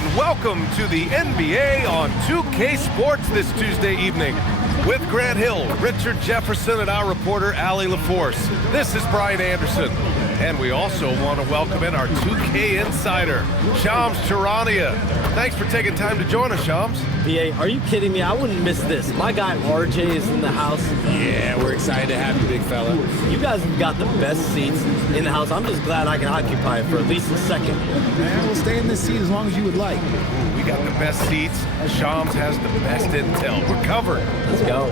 and welcome to the NBA on 2K Sports this Tuesday evening. With Grant Hill, Richard Jefferson, and our reporter, Allie LaForce. This is Brian Anderson. And we also want to welcome in our 2K insider, Shams Charania. Thanks for taking time to join us, Shams. BA, are you kidding me? I wouldn't miss this. My guy RJ is in the house. Yeah, we're excited to have you, big fella. You guys have got the best seats in the house. I'm just glad I can occupy it for at least a second. Man, we'll stay in this seat as long as you would like. We got the best seats. Shams has the best intel. We're covered. Let's go.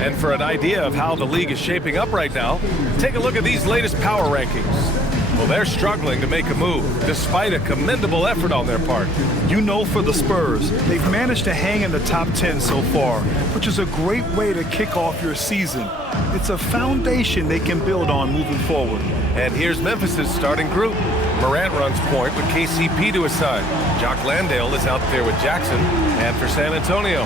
And for an idea of how the league is shaping up right now, take a look at these latest power rankings. Well, they're struggling to make a move, despite a commendable effort on their part. You know, for the Spurs, they've managed to hang in the top 10 so far, which is a great way to kick off your season. It's a foundation they can build on moving forward. And here's Memphis's starting group. Morant runs point with KCP to his side. Jock Landale is out there with Jackson. And for San Antonio,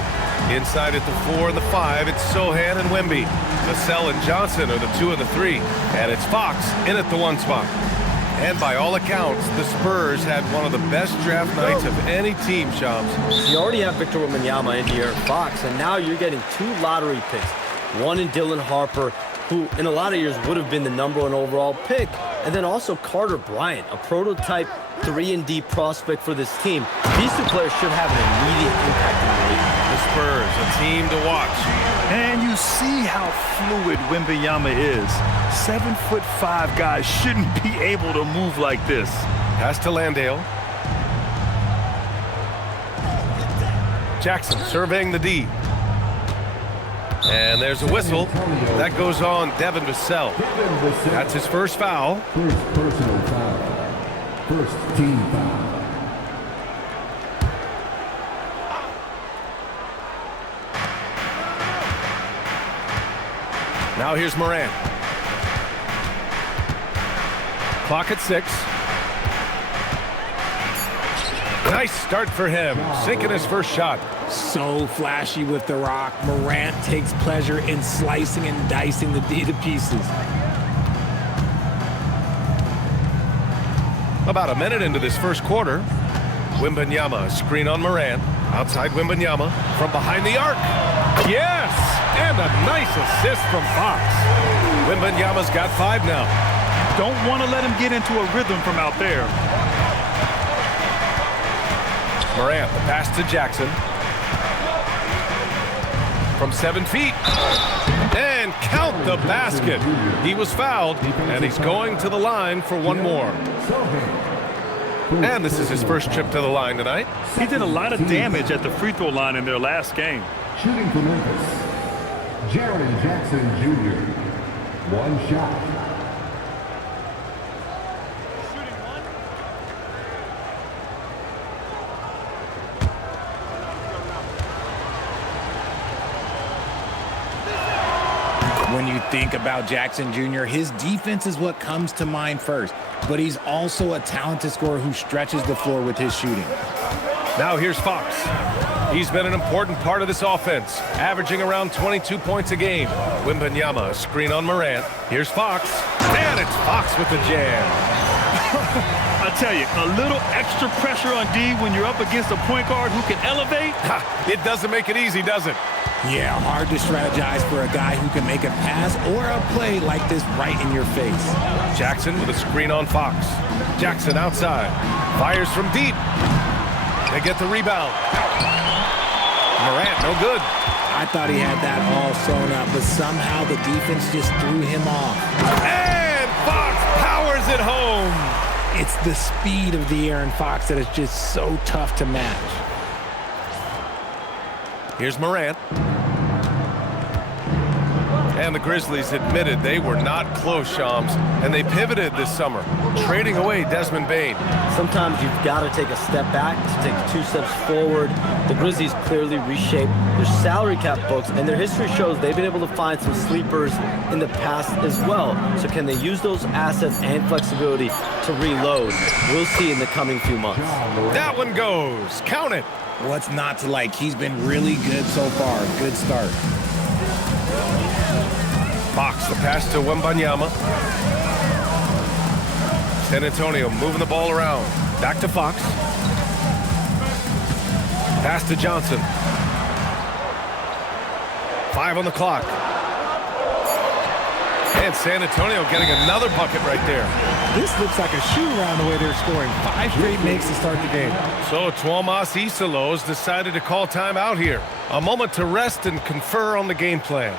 inside at the 4 and the 5, it's Sochan and Wemby. Vassell and Johnson are the 2 and the 3. And it's Fox in at the 1 spot. And by all accounts, the Spurs had one of the best draft nights of any team, Shams. You already have Victor Wembanyama and De'Aaron Fox, and now you're getting 2 lottery picks. One in Dylan Harper, who in a lot of years would have been the #1 overall pick, and then also Carter Bryant, a prototype 3-and-D prospect for this team. These 2 players should have an immediate impact in the league. The Spurs, a team to watch. And you see how fluid Wembanyama is. 7'5" guys shouldn't be able to move like this. Pass to Landale. Jackson surveying the D. And there's a whistle. That goes on Devin Vassell. That's his first foul. First personal foul. First team foul. Now here's Morant. Clock at 6. Nice start for him, sinking his first shot. So flashy with the rock. Morant takes pleasure in slicing and dicing the D to pieces. About a minute into this first quarter, Wembanyama, screen on Morant. Outside Wembanyama, from behind the arc. Yes! And a nice assist from Fox. Wembanyama's got 5 now. Don't want to let him get into a rhythm from out there. Morant, the pass to Jackson. From 7 feet. And count the basket. He was fouled, and he's going to the line for 1 more. And this is his first trip to the line tonight. He did a lot of damage at the free throw line in their last game. Shooting for Memphis, Jaren Jackson Jr. 1 shot. When you think about Jackson Jr., his defense is what comes to mind first. But he's also a talented scorer who stretches the floor with his shooting. Now here's Fox. He's been an important part of this offense, averaging around 22 points a game. Wembanyama, a screen on Morant. Here's Fox. And it's Fox with the jam. I tell you, a little extra pressure on D when you're up against a point guard who can elevate. It doesn't make it easy, does it? Yeah, hard to strategize for a guy who can make a pass or a play like this right in your face. Jackson with a screen on Fox. Jackson outside. Fires from deep. They get the rebound. Morant, no good. I thought he had that all sewn up, but somehow the defense just threw him off. And Fox powers it home. It's the speed of the De'Aaron Fox that is just so tough to match. Here's Morant. And the Grizzlies admitted they were not close, Shams, and they pivoted this summer, trading away Desmond Bane. Sometimes you've got to take a step back to take 2 steps forward. The Grizzlies clearly reshaped their salary cap books, and their history shows they've been able to find some sleepers in the past as well. So can they use those assets and flexibility to reload? We'll see in the coming few months. That one goes. Count it. What's not to like? He's been really good so far. Good start. Fox, the pass to Wembanyama. San Antonio moving the ball around. Back to Fox. Pass to Johnson. 5 on the clock. And San Antonio getting another bucket right there. This looks like a shoot-around the way they're scoring. 5 straight makes to start the game. So Tuomas Iisalo has decided to call timeout here. A moment to rest and confer on the game plan.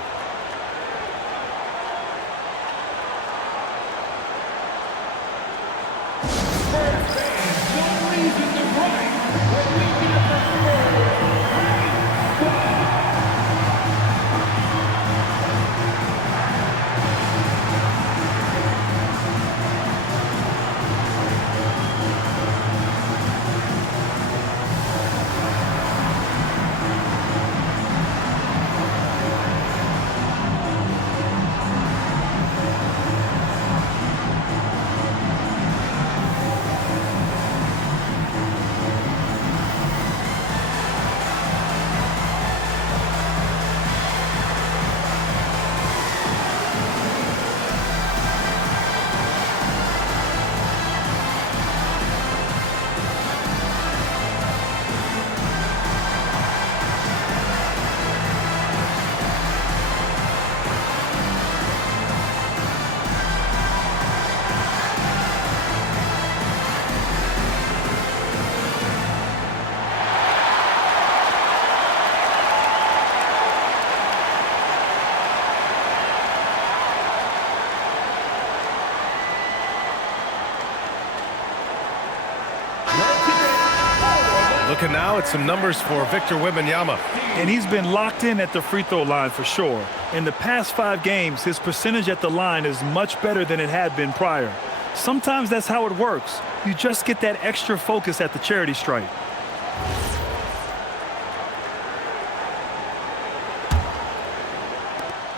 Looking now at some numbers for Victor Wembanyama. And he's been locked in at the free throw line for sure. In the past 5 games, his percentage at the line is much better than it had been prior. Sometimes that's how it works. You just get that extra focus at the charity stripe.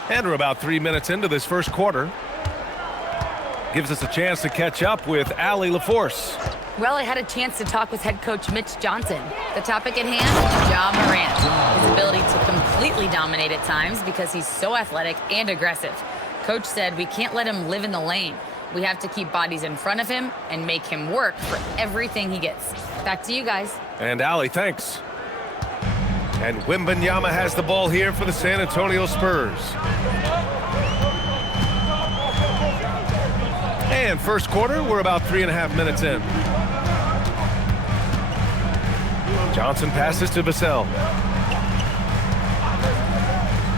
And we're about 3 minutes into this first quarter. Gives us a chance to catch up with Allie LaForce. Well, I had a chance to talk with head coach Mitch Johnson. The topic at hand, Ja Morant. His ability to completely dominate at times because he's so athletic and aggressive. Coach said we can't let him live in the lane. We have to keep bodies in front of him and make him work for everything he gets. Back to you guys. And Allie, thanks. And Wembanyama has the ball here for the San Antonio Spurs. And first quarter, we're about 3.5 minutes in. Johnson passes to Vassell.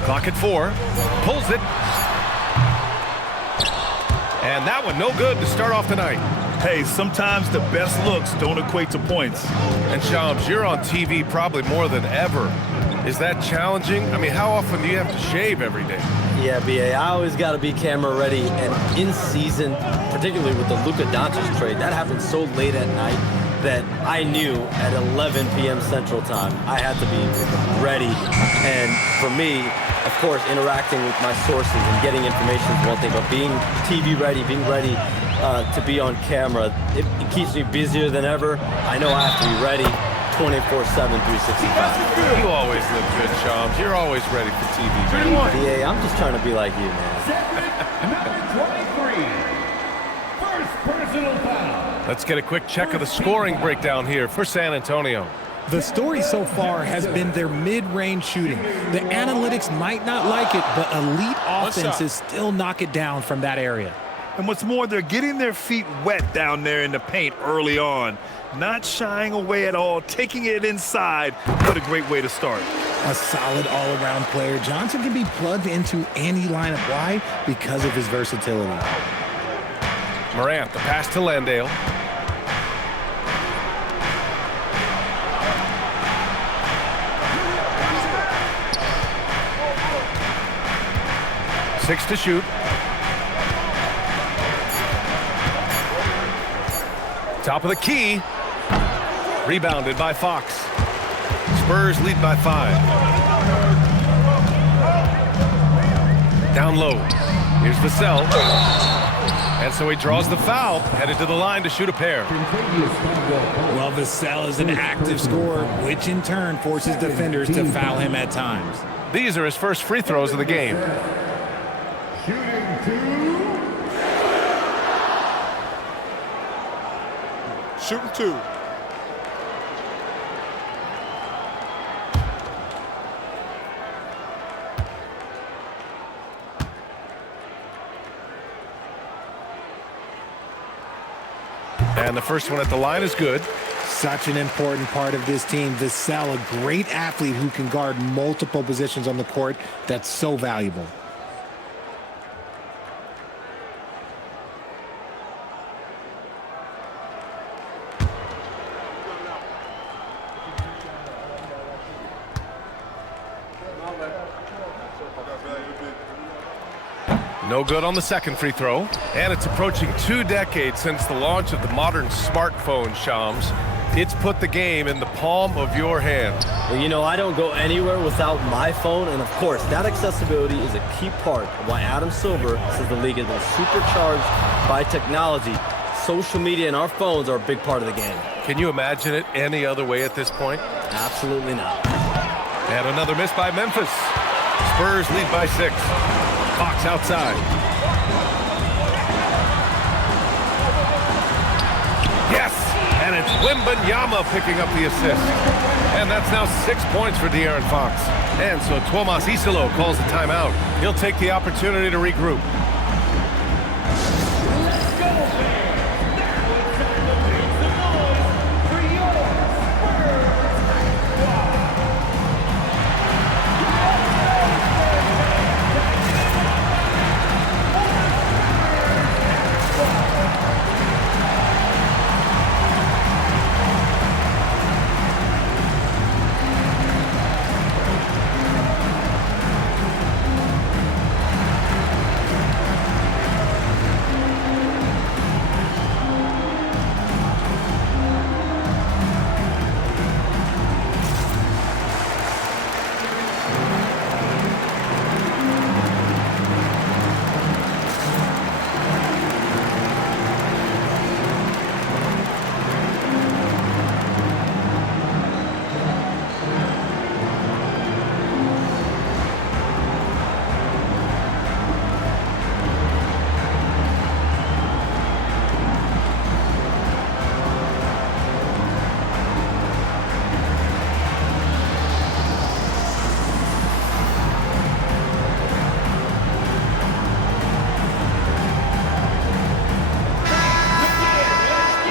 Clock at 4. Pulls it. And that one no good to start off the night. Hey, sometimes the best looks don't equate to points. And Shams, you're on TV probably more than ever. Is that challenging? I mean, how often do you have to shave every day? Yeah, BA, I always got to be camera ready. And in season, particularly with the Luka Doncic trade, that happened so late at night that I knew at 11 p.m. Central Time I had to be ready. And for me, of course, interacting with my sources and getting information is one thing, but being TV ready, being ready to be on camera, it keeps me busier than ever. I know I have to be ready 24/7, 365. You always look good, Shams. You're always ready for TV. BA, I'm just trying to be like you, man. First personal foul. Let's get a quick check of the scoring breakdown here for San Antonio. The story so far has been their mid-range shooting. The analytics might not like it, but elite offenses still knock it down from that area. And what's more, they're getting their feet wet down there in the paint early on. Not shying away at all, taking it inside. What a great way to start. A solid all-around player. Johnson can be plugged into any lineup. Why? Because of his versatility. Morant, the pass to Landale. Six to shoot. Top of the key. Rebounded by Fox. Spurs lead by 5. Down low. Here's Vassell. And so he draws the foul, headed to the line to shoot a pair. Well, Vassell is an active scorer, which in turn forces defenders to foul him at times. These are his first free throws of the game. Shooting 2. Shooting 2. And the first one at the line is good. Such an important part of this team. Iisalo, a great athlete who can guard multiple positions on the court. That's so valuable. No good on the second free throw. And it's approaching 2 decades since the launch of the modern smartphone, Shams. It's put the game in the palm of your hand. Well, you know, I don't go anywhere without my phone, and of course, that accessibility is a key part of why Adam Silver says the league has been supercharged by technology. Social media and our phones are a big part of the game. Can you imagine it any other way at this point? Absolutely not. And another miss by Memphis. Spurs lead by 6. Fox outside. Yes! And it's Wembanyama picking up the assist. And that's now 6 points for De'Aaron Fox. And so Tuomas Iisalo calls the timeout. He'll take the opportunity to regroup.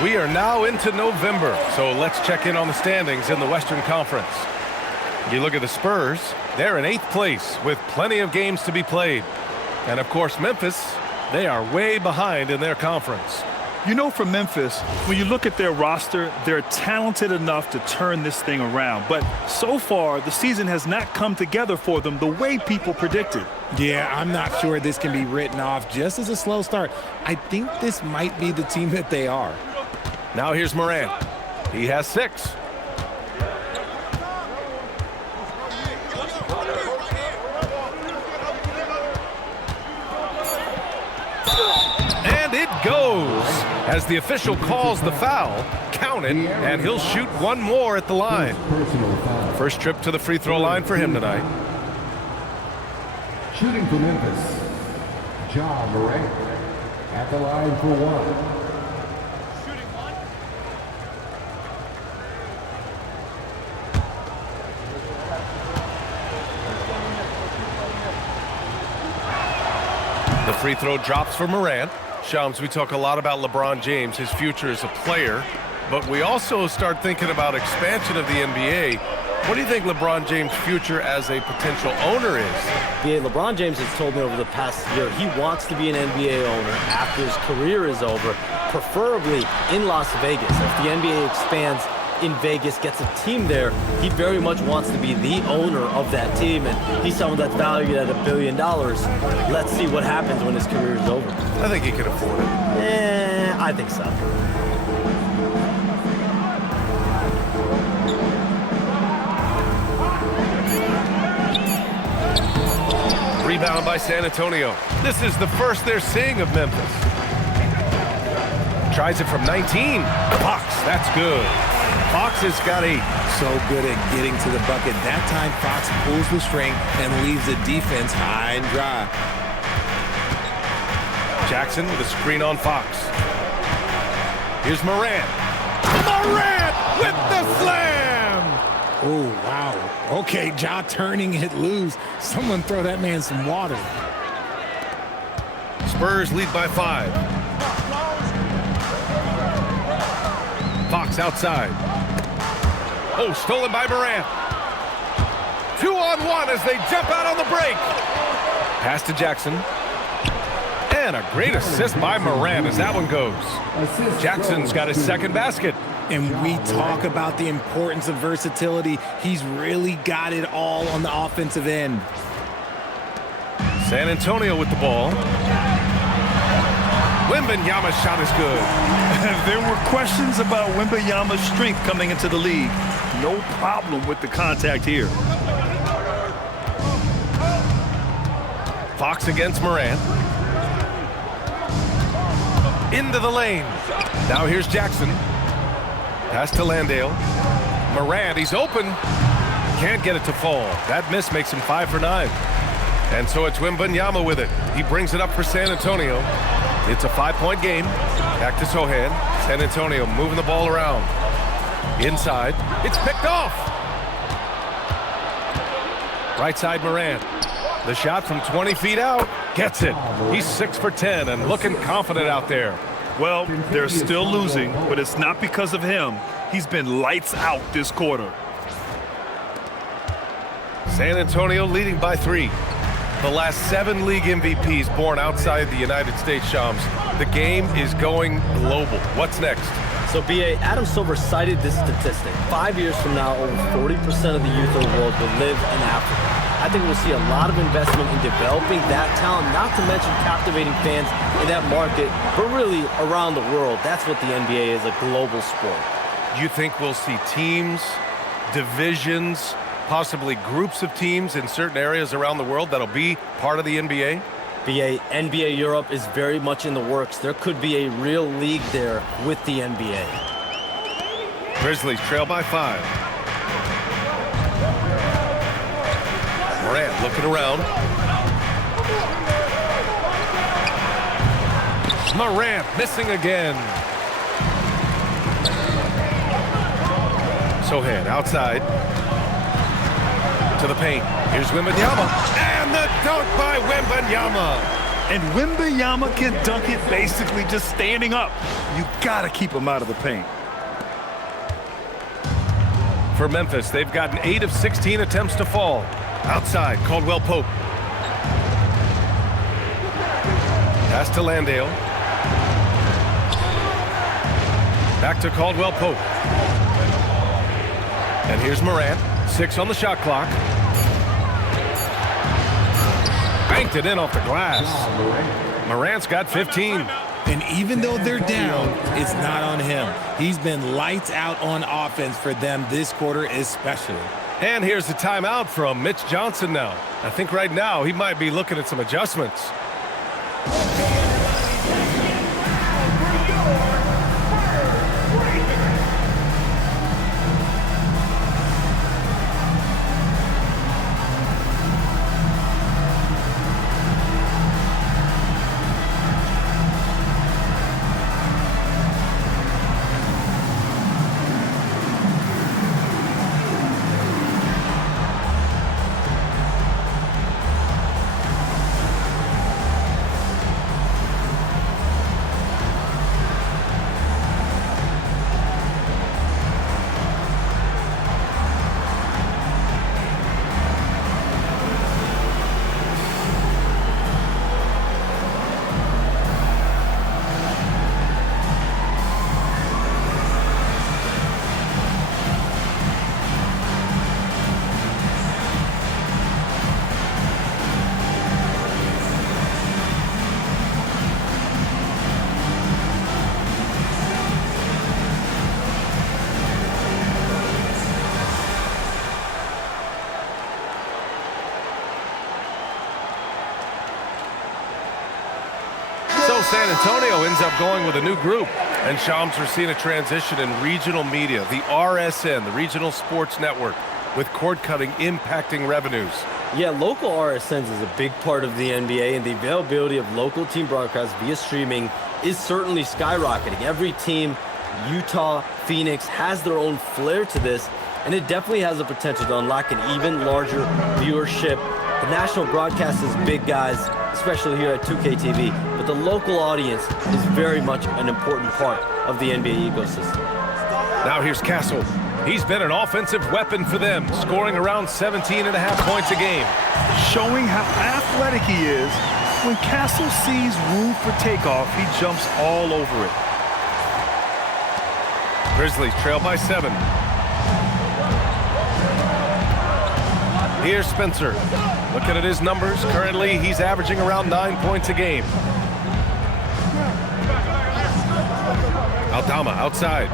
We are now into November, so let's check in on the standings in the Western Conference. You look at the Spurs, they're in 8th place with plenty of games to be played. And of course, Memphis, they are way behind in their conference. You know, for Memphis, when you look at their roster, they're talented enough to turn this thing around. But so far, the season has not come together for them the way people predicted. Yeah, I'm not sure this can be written off just as a slow start. I think this might be the team that they are. Now here's Morant. He has 6. And it goes. As the official calls the foul, count it, and he'll shoot one more at the line. First trip to the free throw line for him tonight. Shooting for Memphis, Morant at the line for 1. The free throw drops for Morant. Shams, we talk a lot about LeBron James, his future as a player, but we also start thinking about expansion of the NBA. What do you think LeBron James' future as a potential owner is? Yeah, LeBron James has told me over the past year he wants to be an NBA owner after his career is over, preferably in Las Vegas. If the NBA expands in Vegas, gets a team there, he very much wants to be the owner of that team, and he's someone that's valued at $1 billion. Let's see what happens when his career is over. I think he can afford it. I think so. Rebound by San Antonio. This is the first they're seeing of Memphis. Tries it from 19. Fox, that's good. Fox has got 8. So good at getting to the bucket. That time, Fox pulls the string and leaves the defense high and dry. Jackson with a screen on Fox. Here's Morant. Morant with the slam! Oh, wow. Okay, Ja turning it loose. Someone throw that man some water. Spurs lead by 5. Fox outside. Oh, stolen by Morant. 2-on-1 as they jump out on the break. Pass to Jackson. And a great assist by Morant as that one goes. Jackson's got his second basket. And we talk about the importance of versatility. He's really got it all on the offensive end. San Antonio with the ball. Wembanyama's shot is good. There were questions about Wembanyama's strength coming into the league. No problem with the contact here. Fox against Morant. Into the lane. Now here's Jackson. Pass to Landale. Morant, he's open. Can't get it to fall. That miss makes him 5 for 9. And so it's Wembanyama with it. He brings it up for San Antonio. It's a 5-point game. Back to Sohan. San Antonio moving the ball around. Inside. It's picked off. Right side Morant. The shot from 20 feet out. Gets it. He's 6 for 10 and looking confident out there. Well, they're still losing, but it's not because of him. He's been lights out this quarter. San Antonio leading by 3. The last 7 league MVPs born outside the United States, Shams. The game is going global. What's next? So, B.A., Adam Silver cited this statistic. 5 years from now, over 40% of the youth of the world will live in Africa. I think we'll see a lot of investment in developing that talent, not to mention captivating fans in that market, but really around the world. That's what the NBA is, a global sport. You think we'll see teams, divisions, possibly groups of teams in certain areas around the world that'll be part of the NBA? BA, NBA Europe is very much in the works. There could be a real league there with the NBA. Grizzlies trail by 5. Morant looking around. Morant missing again. Sohan outside. To the paint. Here's Wembanyama. And the dunk by Wembanyama. And Wembanyama can dunk it basically just standing up. You gotta keep him out of the paint. For Memphis, they've gotten 8 of 16 attempts to fall. Outside, Caldwell Pope. Pass to Landale. Back to Caldwell Pope. And here's Morant. 6 on the shot clock. Banked it in off the glass. Morant's got 15. And even though they're down, it's not on him. He's been lights out on offense for them this quarter especially. And here's the timeout from Mitch Johnson now. I think right now he might be looking at some adjustments. San Antonio ends up going with a new group. And Shams, we're seeing a transition in regional media, the RSN, the Regional Sports Network, with cord cutting impacting revenues. Yeah, local RSNs is a big part of the NBA, and the availability of local team broadcasts via streaming is certainly skyrocketing. Every team, Utah, Phoenix, has their own flair to this, and it definitely has the potential to unlock an even larger viewership. The national broadcast is big, guys, especially here at 2K TV, but the local audience is very much an important part of the NBA ecosystem. Now here's Castle. He's been an offensive weapon for them, scoring around 17.5 points a game. Showing how athletic he is. When Castle sees room for takeoff, he jumps all over it. Grizzlies trail by 7. Here's Spencer. Looking at his numbers, currently he's averaging around 9 points a game. Aldama outside.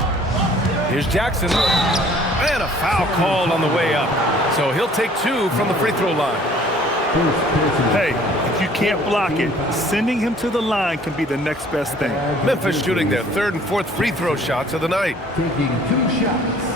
Here's Jackson. And a foul called on the way up. So he'll take 2 from the free throw line. Hey, if you can't block it, sending him to the line can be the next best thing. Memphis shooting their 3rd and 4th free throw shots of the night. Taking 2 shots.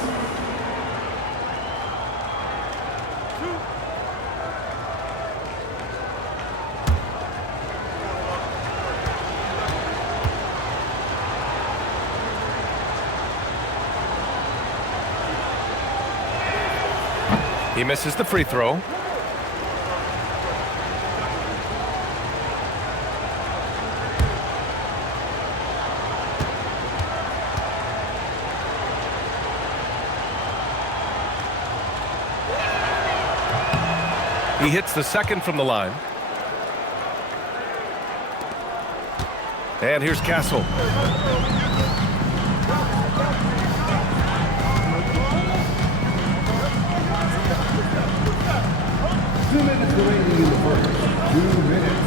He misses the free throw. He hits the 2nd from the line. And here's Castle.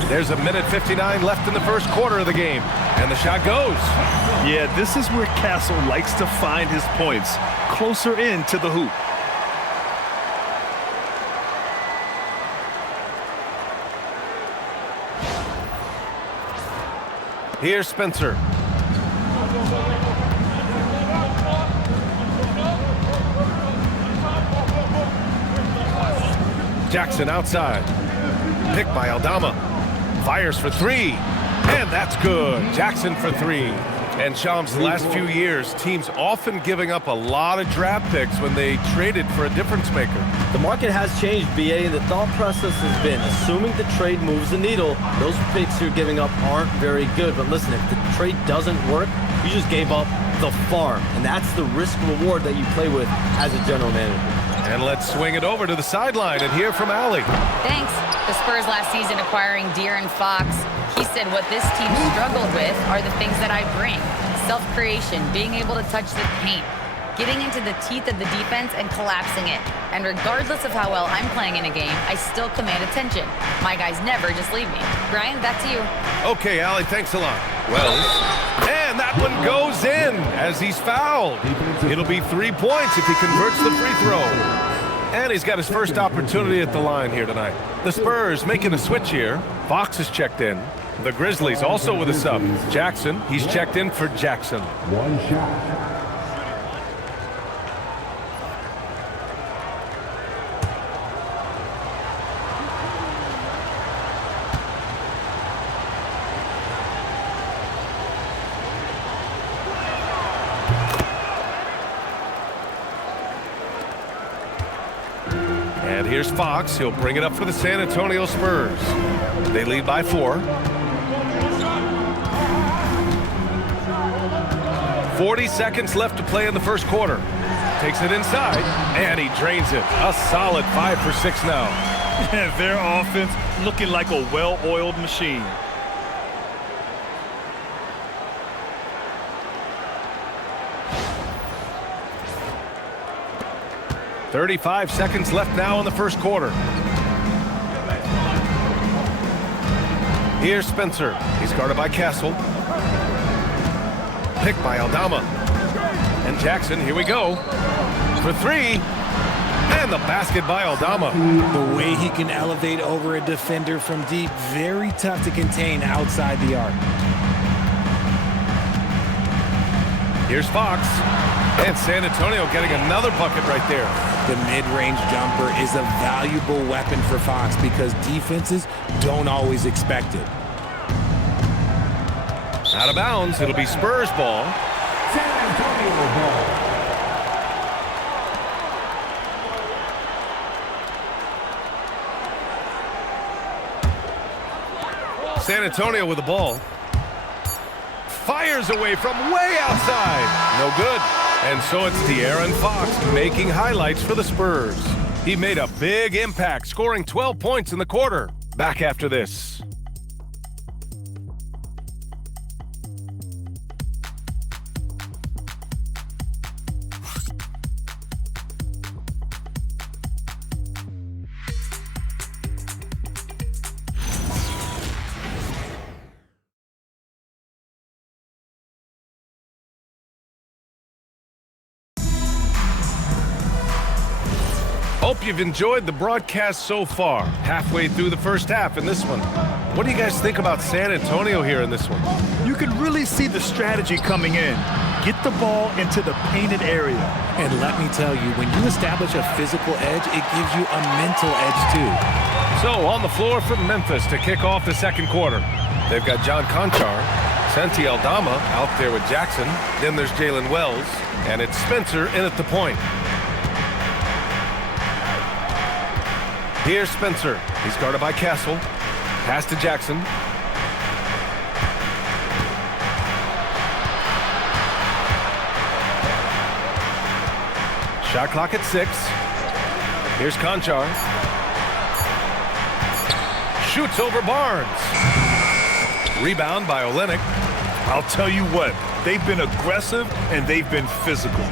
There's a minute 59 left in the first quarter of the game. And the shot goes. Yeah, this is where Castle likes to find his points. Closer in to the hoop. Here's Spencer. Jackson outside. Picked by Aldama. Fires for 3. And that's good. Jackson for 3. And Shams, the last few years, teams often giving up a lot of draft picks when they traded for a difference maker. The market has changed, BA, and the thought process has been, assuming the trade moves the needle, those picks you're giving up aren't very good. But listen, if the trade doesn't work, you just gave up the farm. And that's the risk-reward that you play with as a general manager. And let's swing it over to the sideline and hear from Allie. Thanks. The Spurs last season acquiring Jaren Fox. He said what this team struggled with are the things that I bring. Self-creation, being able to touch the paint, getting into the teeth of the defense and collapsing it. And regardless of how well I'm playing in a game, I still command attention. My guys never just leave me. Brian, back to you. Okay, Allie, thanks a lot. Well, and that one goes in as he's fouled. It'll be 3 points if he converts the free throw. And he's got his first opportunity at the line here tonight. The Spurs making a switch here. Fox is checked in. The Grizzlies also with a sub. Jackson, he's checked in for Jackson. 1 shot. And here's Fox. He'll bring it up for the San Antonio Spurs. They lead by 4. 40 seconds left to play in the first quarter. Takes it inside, and he drains it. A solid 5 for 6 now. Their offense looking like a well-oiled machine. .35 seconds left now in the first quarter. Here's Spencer. He's guarded by Castle. Picked by Aldama. And Jackson, here we go. For 3. And the basket by Aldama. The way he can elevate over a defender from deep, very tough to contain outside the arc. Here's Fox. And San Antonio getting another bucket right there. The mid-range jumper is a valuable weapon for Fox because defenses don't always expect it. Out of bounds, it'll be Spurs ball. San Antonio ball. San Antonio with the ball. Fires away from way outside. No good. And so it's Jaren Fox making highlights for the Spurs. He made a big impact, scoring 12 points in the quarter. Back after this. Hope you've enjoyed the broadcast so far. Halfway through the first half in this one. What do you guys think about San Antonio here in this one? You can really see the strategy coming in. Get the ball into the painted area. And let me tell you, when you establish a physical edge, it gives you a mental edge too. So on the floor for Memphis to kick off the second quarter. They've got John Conchar, Santi Aldama out there with Jackson. Then there's Jalen Wells, and it's Spencer in at the point. Here's Spencer. He's guarded by Castle. Pass to Jackson. Shot clock at 6. Here's Conchar. Shoots over Barnes. Rebound by Olynyk. I'll tell you what, they've been aggressive and they've been physical.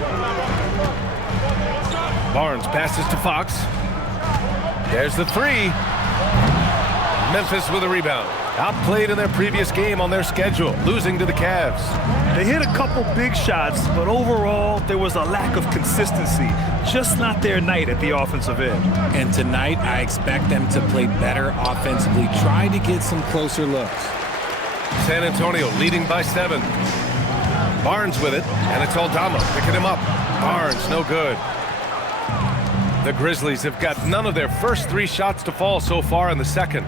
Barnes passes to Fox. There's the 3. Memphis with a rebound. Outplayed in their previous game on their schedule, losing to the Cavs. They hit a couple big shots, but overall, there was a lack of consistency. Just not their night at the offensive end. And tonight, I expect them to play better offensively, try to get some closer looks. San Antonio leading by 7. Barnes with it, and it's Aldama picking him up. Barnes, no good. The Grizzlies have got none of their first 3 shots to fall so far in the second.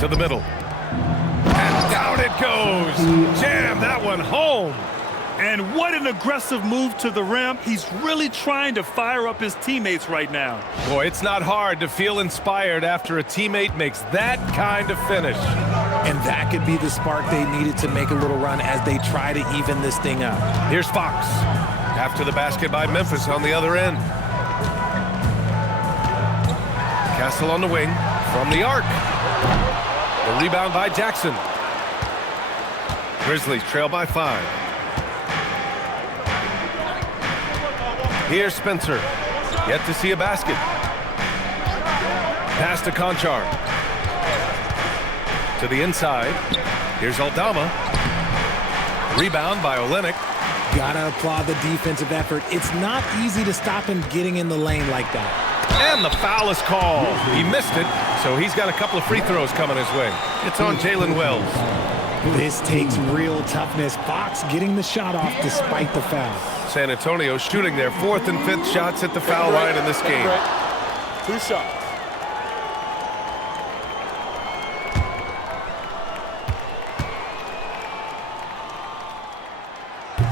To the middle. And down it goes. Jam that one home. And what an aggressive move to the rim. He's really trying to fire up his teammates right now. Boy, it's not hard to feel inspired after a teammate makes that kind of finish. And that could be the spark they needed to make a little run as they try to even this thing up. Here's Fox. After the basket by Memphis on the other end. Castle on the wing from the arc. The rebound by Jackson. Grizzlies trail by 5. Here's Spencer. Yet to see a basket. Pass to Conchar. To the inside. Here's Aldama. Rebound by Olynyk. Gotta applaud the defensive effort. It's not easy to stop him getting in the lane like that. And the foul is called. He missed it, so he's got a couple of free throws coming his way. It's on Jalen Wells. This takes real toughness. Fox getting the shot off despite the foul. San Antonio shooting their 4th and 5th shots at the foul line in this game. 2 shots.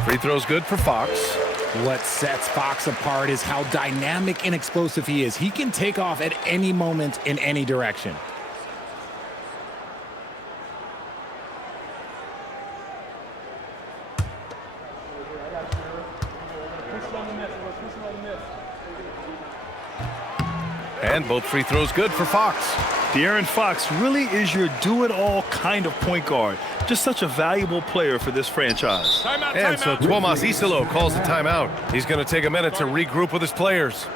Free throw's good for Fox. What sets Fox apart is how dynamic and explosive he is. He can take off at any moment in any direction. And both free throws good for Fox. De'Aaron Fox really is your do-it-all kind of point guard. Just such a valuable player for this franchise. And so Tuomas Iisalo calls the timeout. He's going to take a minute to regroup with his players.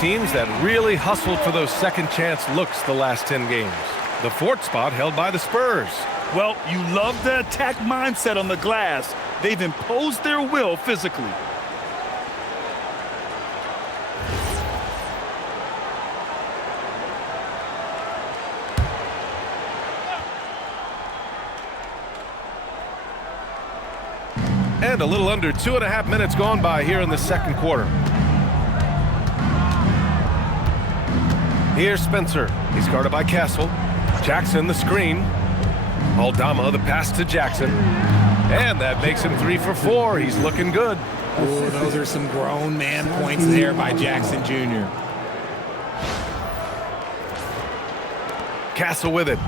teams that really hustled for those second chance looks the last 10 games. The fourth spot held by the Spurs. Well, you love the attack mindset on the glass. They've imposed their will physically. And a little under 2.5 minutes gone by here in the second quarter. Here's Spencer. He's guarded by Castle. Jackson the screen. Aldama the pass to Jackson. And that makes him 3 for 4. He's looking good. Oh, those are some grown man points there by Jackson Jr. Castle with it.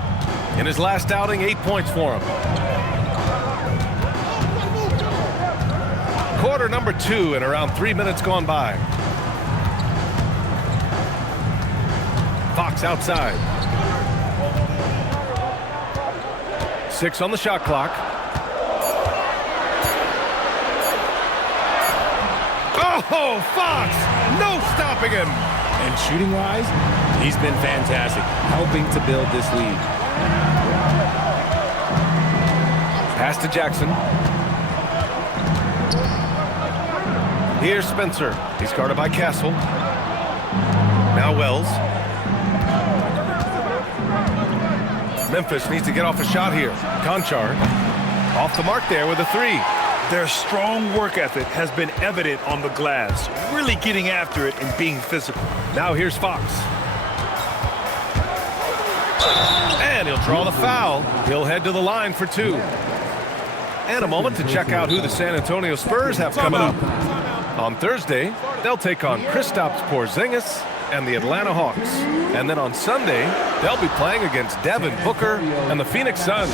In his last outing, 8 points for him. Quarter number 2 and around 3 minutes gone by. Fox outside. 6 on the shot clock. Oh, Fox! No stopping him! And shooting-wise, he's been fantastic, helping to build this lead. Pass to Jackson. Here's Spencer. He's guarded by Castle. Now Wells. Memphis needs to get off a shot here. Conchar off the mark there with a 3. Their strong work ethic has been evident on the glass, really getting after it and being physical. Now here's Fox. And he'll draw the foul. He'll head to the line for 2. And a moment to check out who the San Antonio Spurs have coming up. On Thursday, they'll take on Kristaps Porzingis and the Atlanta Hawks. And then on Sunday, they'll be playing against Devin Booker and the Phoenix Suns.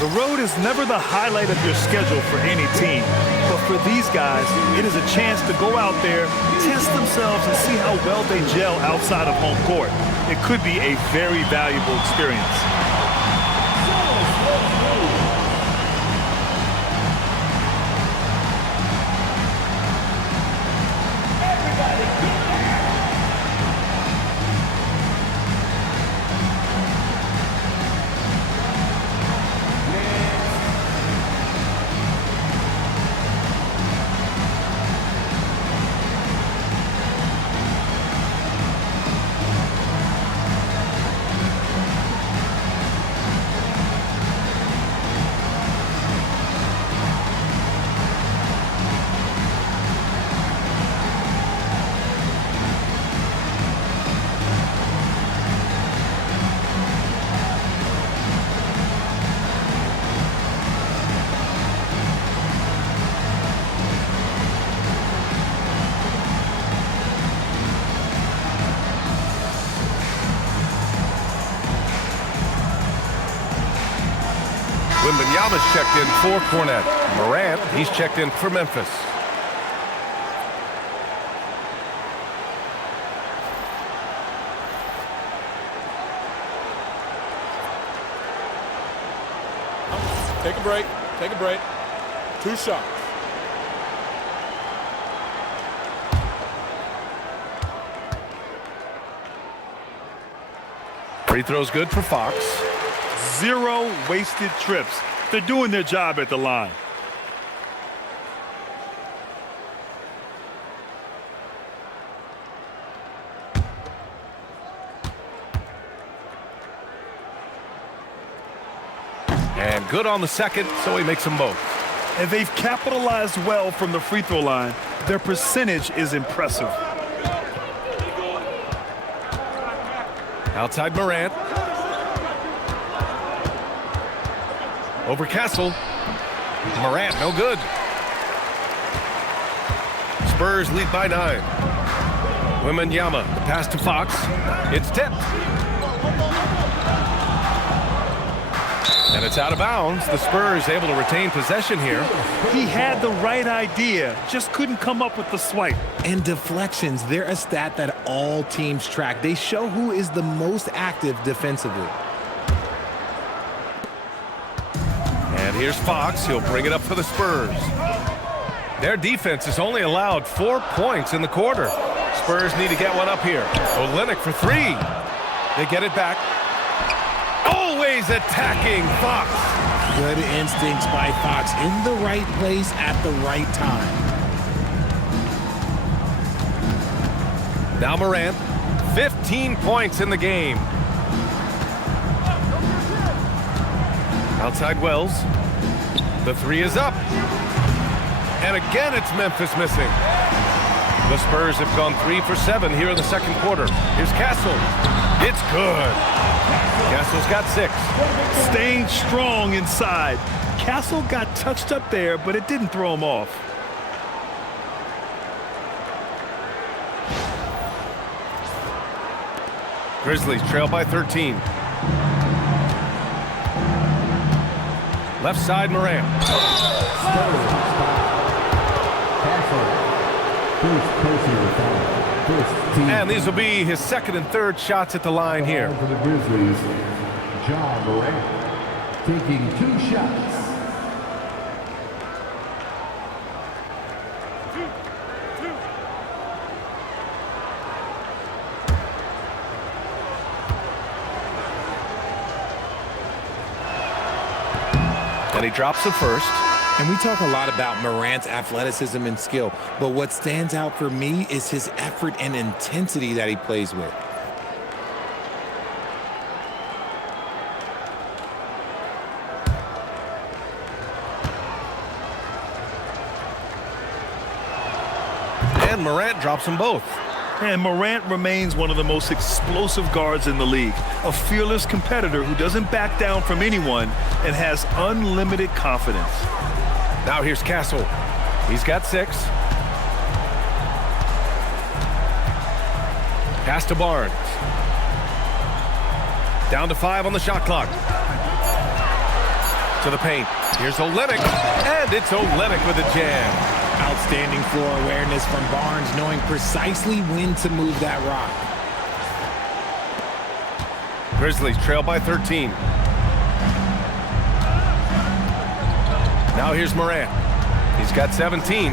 The road is never the highlight of your schedule for any team. But for these guys, it is a chance to go out there, test themselves, and see how well they gel outside of home court. It could be a very valuable experience. Wembanyama's checked in for Cornet. Morant, he's checked in for Memphis. Take a break. Take a break. 2 shots. Free throw's good for Fox. 0 wasted trips. They're doing their job at the line. And good on the second, so he makes them both. And they've capitalized well from the free throw line. Their percentage is impressive. Outside Morant. Over Castle. Morant, no good. Spurs lead by 9. Wembanyama, the pass to Fox. It's tipped. And it's out of bounds. The Spurs able to retain possession here. He had the right idea, just couldn't come up with the swipe. And deflections, they're a stat that all teams track. They show who is the most active defensively. And here's Fox. He'll bring it up for the Spurs. Their defense has only allowed 4 points in the quarter. Spurs need to get one up here. Olynyk for three. They get it back. Always attacking Fox. Good instincts by Fox, in the right place at the right time. Now Morant, 15 points in the game. Outside Wells. The three is up. And again, it's Memphis missing. The Spurs have gone 3 for 7 here in the second quarter. Here's Castle. It's good. Castle's got 6. Staying strong inside. Castle got touched up there, but it didn't throw him off. Grizzlies trail by 13. Left side, Morant. And these will be his second and third shots at the line here. For the Grizzlies, Morant taking 2 shots. And he drops the first. And we talk a lot about Morant's athleticism and skill, but what stands out for me is his effort and intensity that he plays with. And Morant drops them both. And Morant remains one of the most explosive guards in the league. A fearless competitor who doesn't back down from anyone and has unlimited confidence. Now here's Castle. He's got 6. Pass to Barnes. Down to 5 on the shot clock. To the paint. Here's Olynyk. And it's Olynyk with a jam. Outstanding floor awareness from Barnes, knowing precisely when to move that rock. Grizzlies trail by 13. Now here's Morant. He's got 17.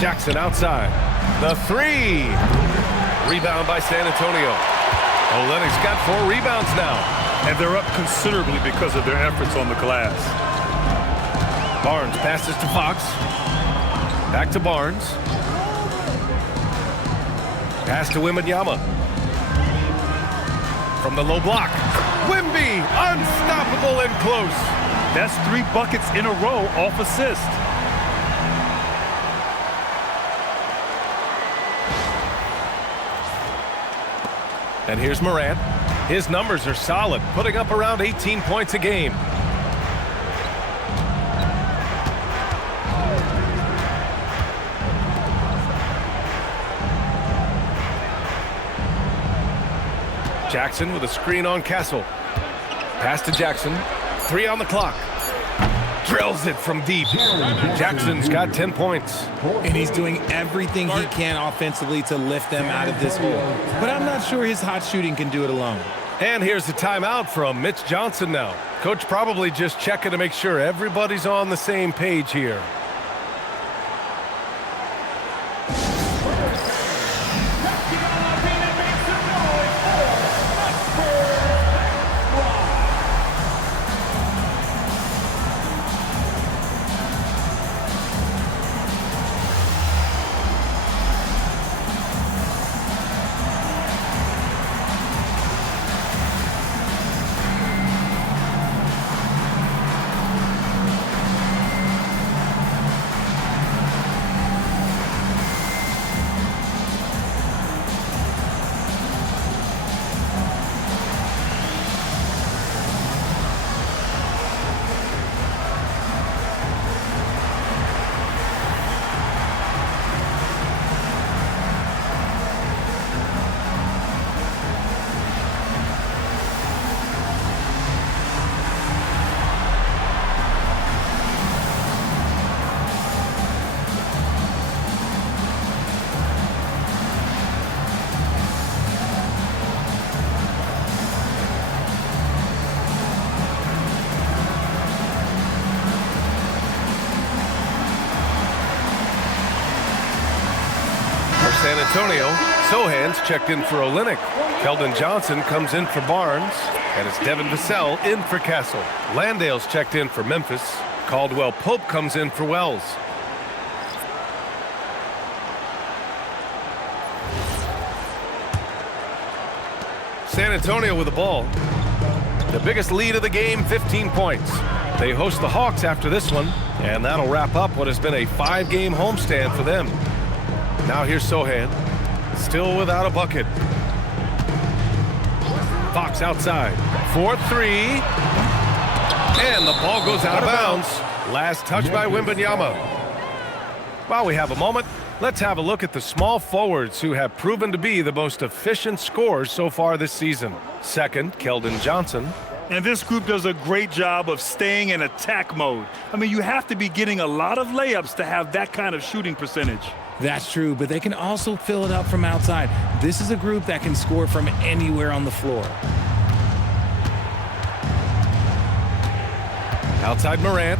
Jackson outside. The 3. Rebound by San Antonio. Olynyk's got 4 rebounds now. And they're up considerably because of their efforts on the glass. Barnes passes to Fox. Back to Barnes. Pass to Wembanyama. From the low block. Wemby, unstoppable and close. That's 3 buckets in a row off assist. And here's Morant. His numbers are solid, putting up around 18 points a game. Jackson with a screen on Castle. Pass to Jackson. 3 on the clock. Drills it from deep. Jackson's got 10 points. And he's doing everything he can offensively to lift them out of this hole. But I'm not sure his hot shooting can do it alone. And here's the timeout from Mitch Johnson now. Coach probably just checking to make sure everybody's on the same page here. Antonio, Sohan's checked in for Olynyk. Keldon Johnson comes in for Barnes. And it's Devin Vassell in for Castle. Landale's checked in for Memphis. Caldwell Pope comes in for Wells. San Antonio with the ball. The biggest lead of the game, 15 points. They host the Hawks after this one, and that'll wrap up what has been a 5-game homestand for them. Now here's Sohan, still without a bucket. Fox outside, 4-3, and the ball goes out of bounds. Last touch by Wembanyama. While we have a moment, let's have a look at the small forwards who have proven to be the most efficient scorers so far this season. Second, Keldon Johnson. And this group does a great job of staying in attack mode. I mean, you have to be getting a lot of layups to have that kind of shooting percentage. That's true, but they can also fill it up from outside. This is a group that can score from anywhere on the floor. Outside Morant.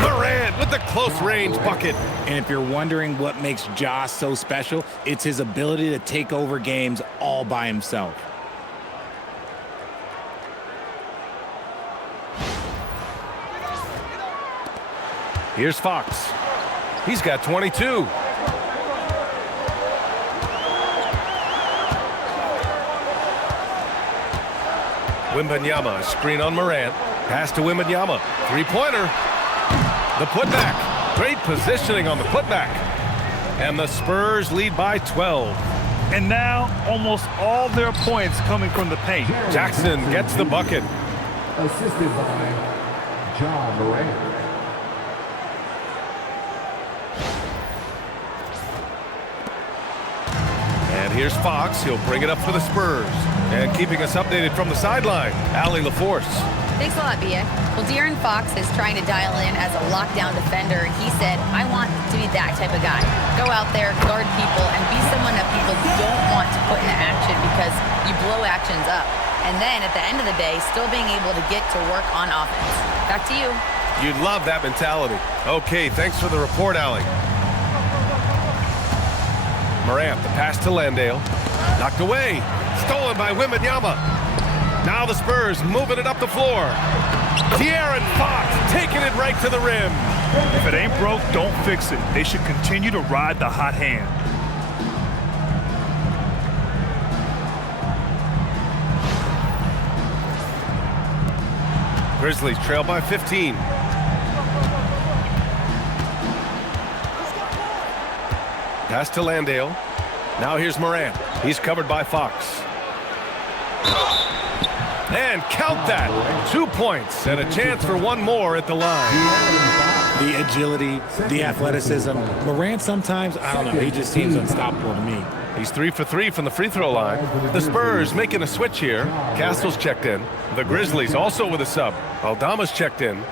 Morant with the close range bucket. And if you're wondering what makes Josh so special, it's his ability to take over games all by himself. Here's Fox. He's got 22. Wembanyama, a screen on Morant. Pass to Wembanyama. Three-pointer. The putback. Great positioning on the putback. And the Spurs lead by 12. And now almost all their points coming from the paint. Jackson gets the bucket. Assisted by John Morant. And here's Fox. He'll bring it up for the Spurs. And keeping us updated from the sideline, Allie LaForce. Thanks a lot, Bia. Well, De'Aaron Fox is trying to dial in as a lockdown defender. He said, I want to be that type of guy. Go out there, guard people, and be someone that people don't want to put into action because you blow actions up. And then at the end of the day, still being able to get to work on offense. Back to you. You'd love that mentality. Okay, thanks for the report, Allie. Morant, the pass to Landale. Knocked away. Stolen by Wembanyama. Now the Spurs moving it up the floor. De'Aaron Fox taking it right to the rim. If it ain't broke, don't fix it. They should continue to ride the hot hand. Grizzlies trail by 15. Pass to Landale. Now here's Morant. He's covered by Fox. And count that. 2 points and a chance for one more at the line. The agility, the athleticism. Morant sometimes, I don't know, he just seems unstoppable to me. He's 3 for 3 from the free throw line. The Spurs making a switch here. Castle's checked in. The Grizzlies also with a sub. Aldama's checked in.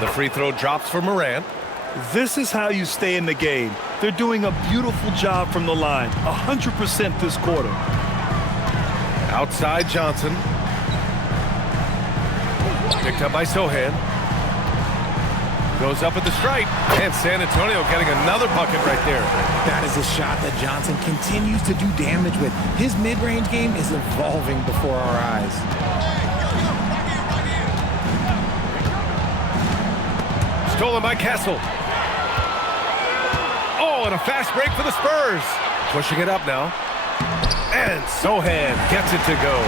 The free throw drops for Morant. This is how you stay in the game. They're doing a beautiful job from the line. 100% this quarter. Outside Johnson. Picked up by Sohan. Goes up at the stripe. And San Antonio getting another bucket right there. That is a shot that Johnson continues to do damage with. His mid-range game is evolving before our eyes. Stolen by Castle. Oh, and a fast break for the Spurs. Pushing it up now. And Sohan gets it to go.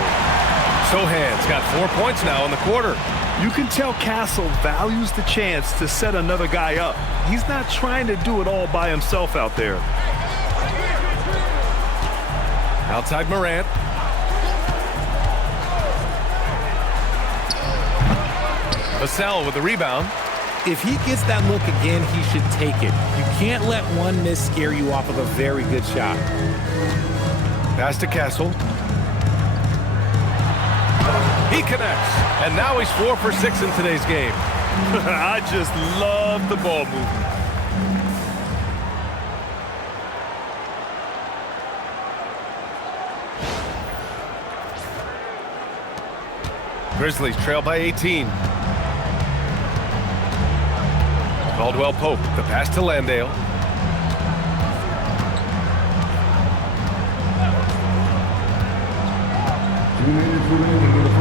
Sohan's got 4 points now in the quarter. You can tell Castle values the chance to set another guy up. He's not trying to do it all by himself out there. Outside Morant. Vassell with the rebound. If he gets that look again, he should take it. You can't let one miss scare you off of a very good shot. Pass to Castle. He connects. And now he's 4 for 6 in today's game. I just love the ball movement. Grizzlies trail by 18. Caldwell Pope, the pass to Landale.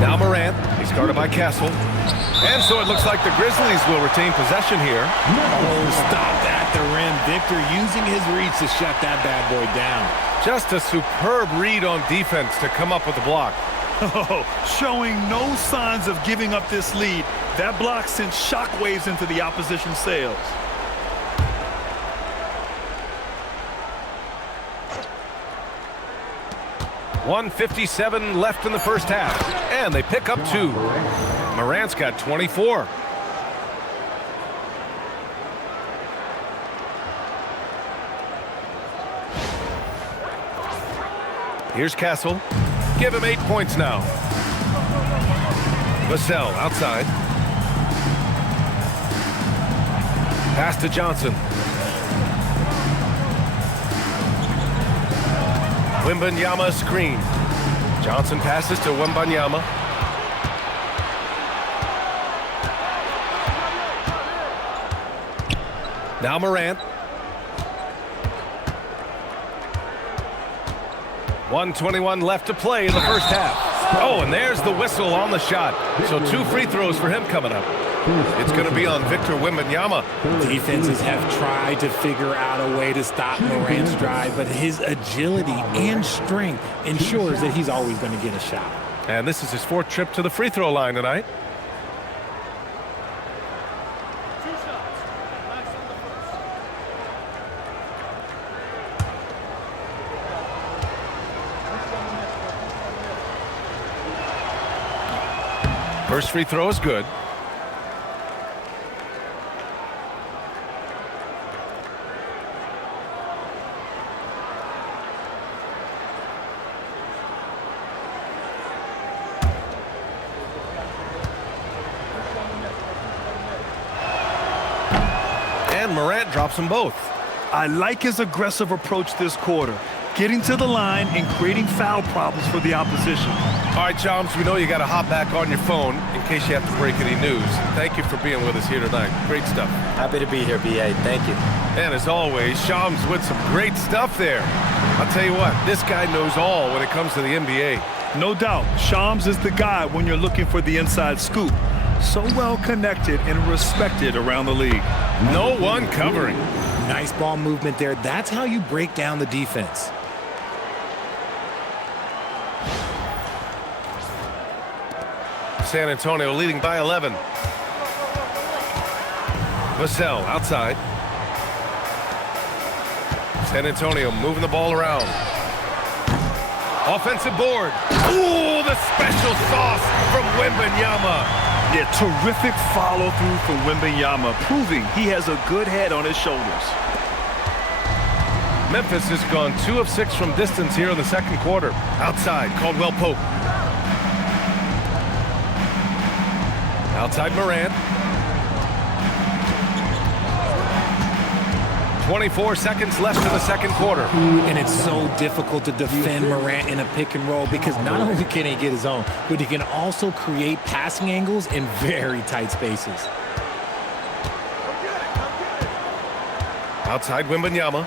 Now Morant, he's guarded by Castle. And so it looks like the Grizzlies will retain possession here. Oh, stop at the rim. Victor using his reach to shut that bad boy down. Just a superb read on defense to come up with the block. Oh, showing no signs of giving up this lead. That block sent shockwaves into the opposition sails. .157 left in the first half. And they pick up 2. Morant's got 24. Here's Castle. Give him 8 points now. Vassell outside. Pass to Johnson. Wembanyama screen. Johnson passes to Wembanyama. Now Morant. 1:21 left to play in the first half. Oh, and there's the whistle on the shot. So 2 free throws for him coming up. It's going to be on Victor Wembanyama. Defenses have tried to figure out a way to stop Morant's drive, but his agility and strength ensures that he's always going to get a shot. And this is his 4th trip to the free throw line tonight. First free throw is good. And Morant drops them both. I like his aggressive approach this quarter, getting to the line and creating foul problems for the opposition. All right, Chums, we know you got to hop back on your phone in case you have to break any news. Thank you for being with us here tonight. Great stuff. Happy to be here, B.A. Thank you. And as always, Shams with some great stuff there. I'll tell you what, this guy knows all when it comes to the NBA. No doubt, Shams is the guy when you're looking for the inside scoop. So well connected and respected around the league. No one covering. Nice ball movement there. That's how you break down the defense. San Antonio leading by 11. Vassell outside. San Antonio moving the ball around. Offensive board. Ooh, the special sauce from Wembanyama. Yeah, terrific follow-through from Wembanyama, proving he has a good head on his shoulders. Memphis has gone 2 of 6 from distance here in the second quarter. Outside, Caldwell Pope. Outside Morant. 24 seconds left in the second quarter. And it's so difficult to defend Morant in a pick and roll because not only can he get his own, but he can also create passing angles in very tight spaces. Outside Wembanyama.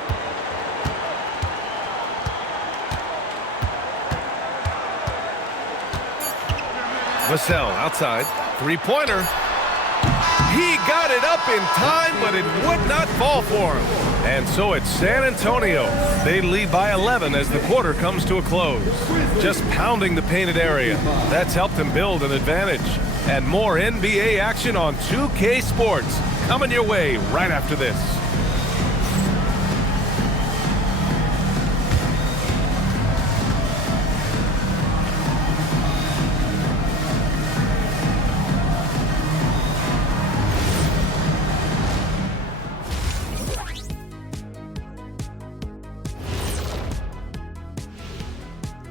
Vassell outside. Three-pointer. He got it up in time, but it would not fall for him. And so it's San Antonio. They lead by 11 as the quarter comes to a close. Just pounding the painted area. That's helped them build an advantage. And more NBA action on 2K Sports coming your way right after this.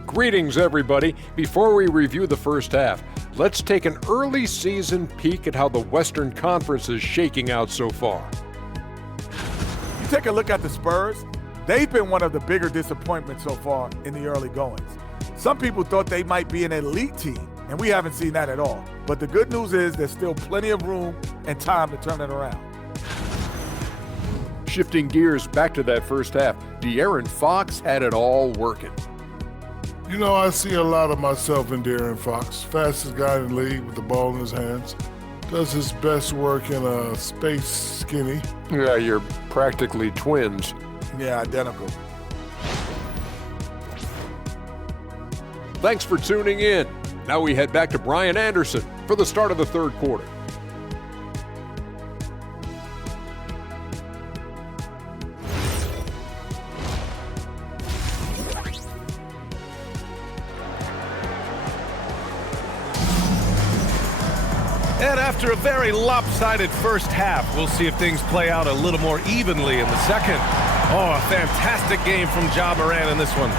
Greetings, everybody. Before we review the first half, let's take an early season peek at how the Western Conference is shaking out so far. You take a look at the Spurs, they've been one of the bigger disappointments so far in the early goings. Some people thought they might be an elite team, And we haven't seen that at all. But the good news is there's still plenty of room and time to turn it around. Shifting gears back to that first half, De'Aaron Fox had it all working. You know, I see a lot of myself in De'Aaron Fox. Fastest guy in the league with the ball in his hands. Does his best work in a space skinny. Yeah, you're practically twins. Yeah, identical. Thanks for tuning in. Now we head back to Brian Anderson for the start of the third quarter. And after a very lopsided first half, we'll see if things play out a little more evenly in the second. Oh, a fantastic game from Ja Morant in this one.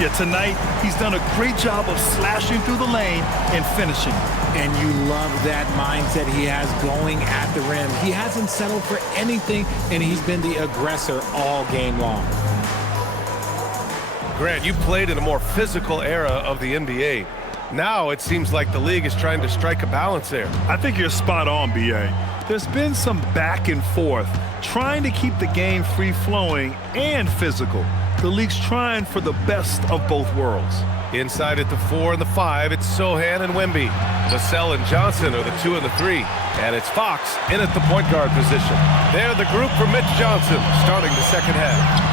Yeah, tonight he's done a great job of slashing through the lane and finishing. And you love that mindset he has going at the rim. He hasn't settled for anything, and he's been the aggressor all game long. Grant, you played in a more physical era of the NBA. Now it seems like the league is trying to strike a balance there. I think you're spot on, B.A. There's been some back and forth, trying to keep the game free-flowing and physical. The league's trying for the best of both worlds. Inside at the 4 and the 5, it's Sohan and Wemby. Vassell and Johnson are the 2 and the 3. And it's Fox in at the point guard position. They're the group for Mitch Johnson, starting the second half.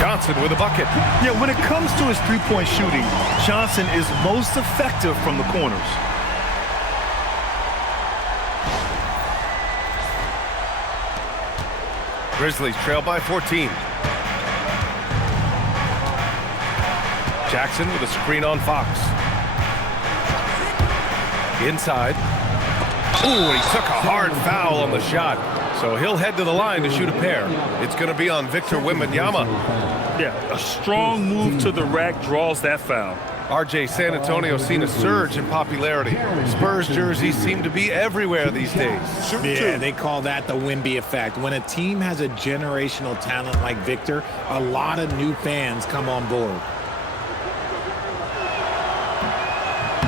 Johnson with a bucket. Yeah, when it comes to his three-point shooting, Johnson is most effective from the corners. Grizzlies trail by 14. Jackson with a screen on Fox. Inside. Ooh, he took a hard foul on the shot. So he'll head to the line to shoot a pair. It's going to be on Victor Wembanyama. Yeah, a strong move to the rack draws that foul. RJ, San Antonio seen a surge in popularity. Spurs jerseys seem to be everywhere these days. Yeah, they call that the Wemby effect. When a team has a generational talent like Victor, a lot of new fans come on board.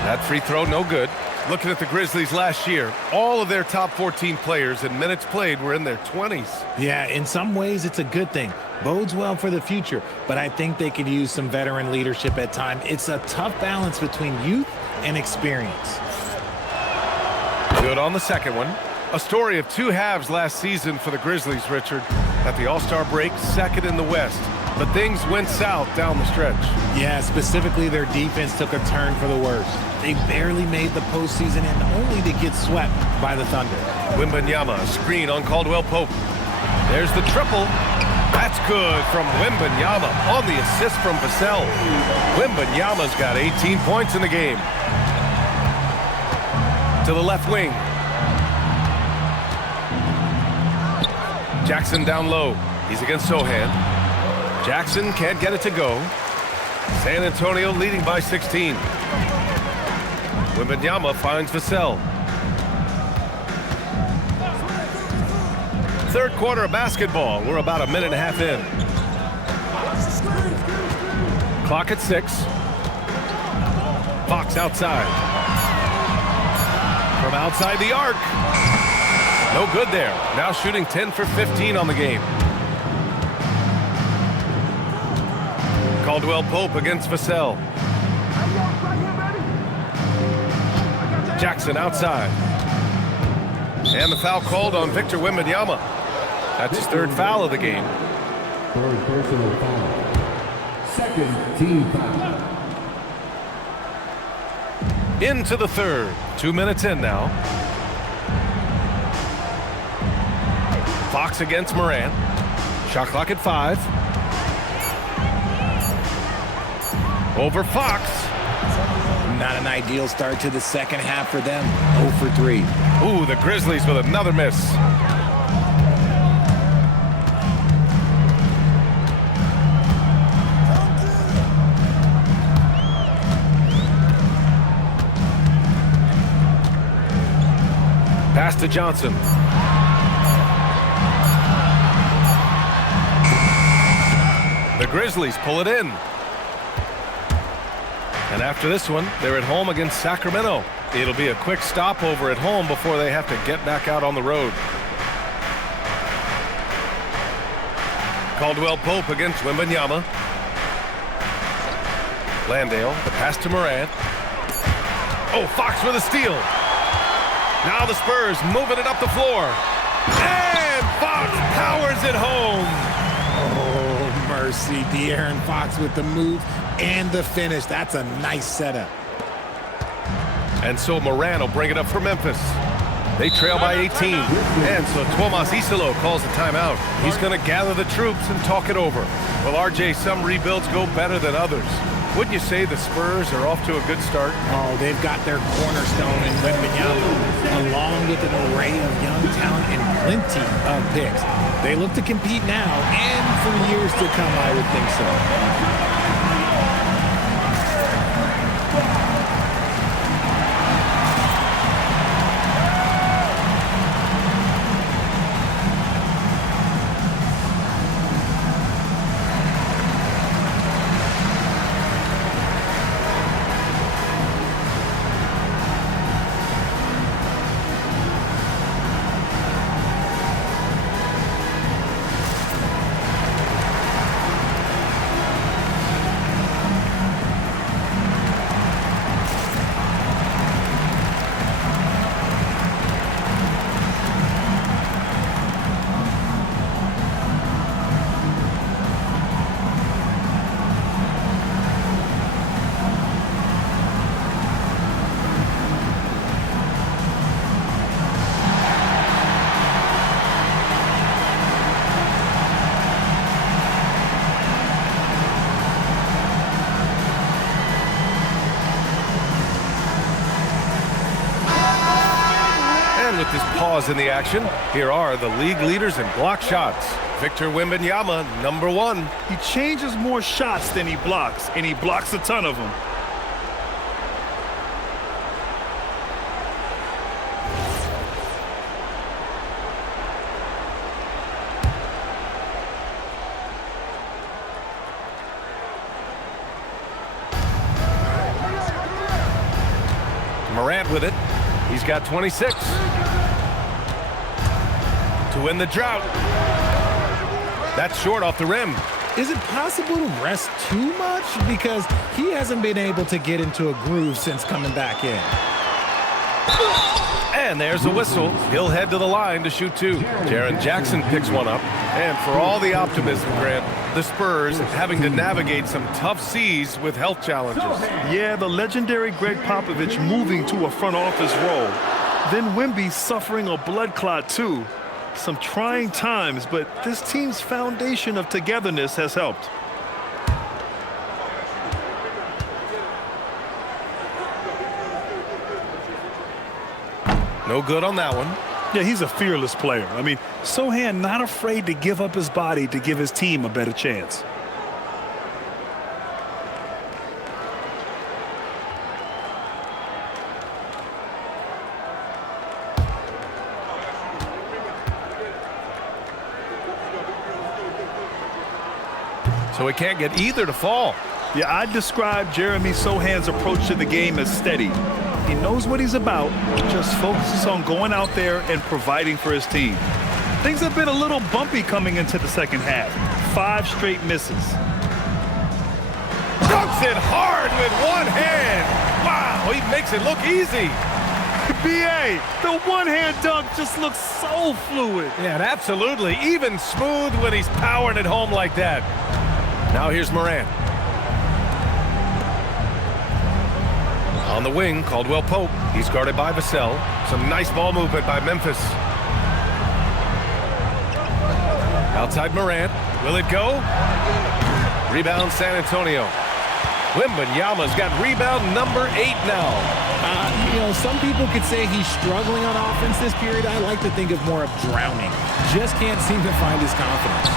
That free throw, no good. Looking at the Grizzlies last year, all of their top 14 players in minutes played were in their 20s. Yeah, in some ways it's a good thing. Bodes well for the future, but I think they could use some veteran leadership at times. It's a tough balance between youth and experience. Good on the second one. A story of two halves last season for the Grizzlies, Richard. At the All-Star break, second in the West. But things went south down the stretch. Yeah, specifically their defense took a turn for the worse. They barely made the postseason and only to get swept by the Thunder. Wembanyama, a screen on Caldwell Pope. There's the triple. That's good from Wembanyama on the assist from Vassell. Wembanyama's got 18 points in the game. To the left wing. Jackson down low. He's against Sohan. Jackson can't get it to go. San Antonio leading by 16. Wembanyama finds Vassell. Third quarter of basketball. We're about a minute and a half in. Clock at 6. Fox outside. From outside the arc. No good there. Now shooting 10 for 15 on the game. Caldwell Pope against Vassell. Jackson outside. And the foul called on Victor Wembanyama. That's his third foul of the game. Third personal foul. Second team foul. Into the third. 2 minutes in now. Fox against Morant. Shot clock at 5. Over Fox. Not an ideal start to the second half for them. 0 for 3. Ooh, the Grizzlies with another miss. Pass to Johnson. The Grizzlies pull it in. And after this one, they're at home against Sacramento. It'll be a quick stopover at home before they have to get back out on the road. Caldwell Pope against Wembanyama. Landale, the pass to Morant. Oh, Fox with a steal. Now the Spurs moving it up the floor. And Fox powers it home. Oh, mercy. De'Aaron Fox with the move and the finish. That's a nice setup. And so Morant will bring it up for Memphis. They trail by 18. And so Tuomas Iisalo calls a timeout. He's going to gather the troops and talk it over. Well, RJ, some rebuilds go better than others. Wouldn't you say the Spurs are off to a good start? Oh, they've got their cornerstone in Wembanyama, along with an array of young talent and plenty of picks. They look to compete now and for years to come, I would think so. With this pause in the action, here are the league leaders in block shots. Victor Wembanyama, number 1. He changes more shots than he blocks, and he blocks a ton of them. Morant with it. He's got 26. To win the drought. That's short off the rim. Is it possible to rest too much? Because he hasn't been able to get into a groove since coming back in. And there's a whistle. He'll head to the line to shoot 2. Jaren Jackson picks one up. And for all the optimism, Grant, the Spurs having to navigate some tough seas with health challenges. Yeah, the legendary Greg Popovich moving to a front office role. Then Wemby suffering a blood clot too. Some trying times, but this team's foundation of togetherness has helped. No good on that one. Yeah, he's a fearless player. I mean, Sochan not afraid to give up his body to give his team a better chance. So he can't get either to fall. Yeah, I'd describe Jeremy Sochan's approach to the game as steady. He knows what he's about, just focuses on going out there and providing for his team. Things have been a little bumpy coming into the second half. 5 straight misses. Dunks it hard with one hand. Wow, he makes it look easy. B.A., the one-hand dunk just looks so fluid. Yeah, and absolutely even smooth when he's powering it home like that. Now here's Morant. On the wing, Caldwell Pope. He's guarded by Vassell. Some nice ball movement by Memphis. Outside Morant. Will it go? Rebound San Antonio. Wembanyama's got rebound number 8 now. You know, some people could say he's struggling on offense this period. I like to think of more of drowning. Just can't seem to find his confidence.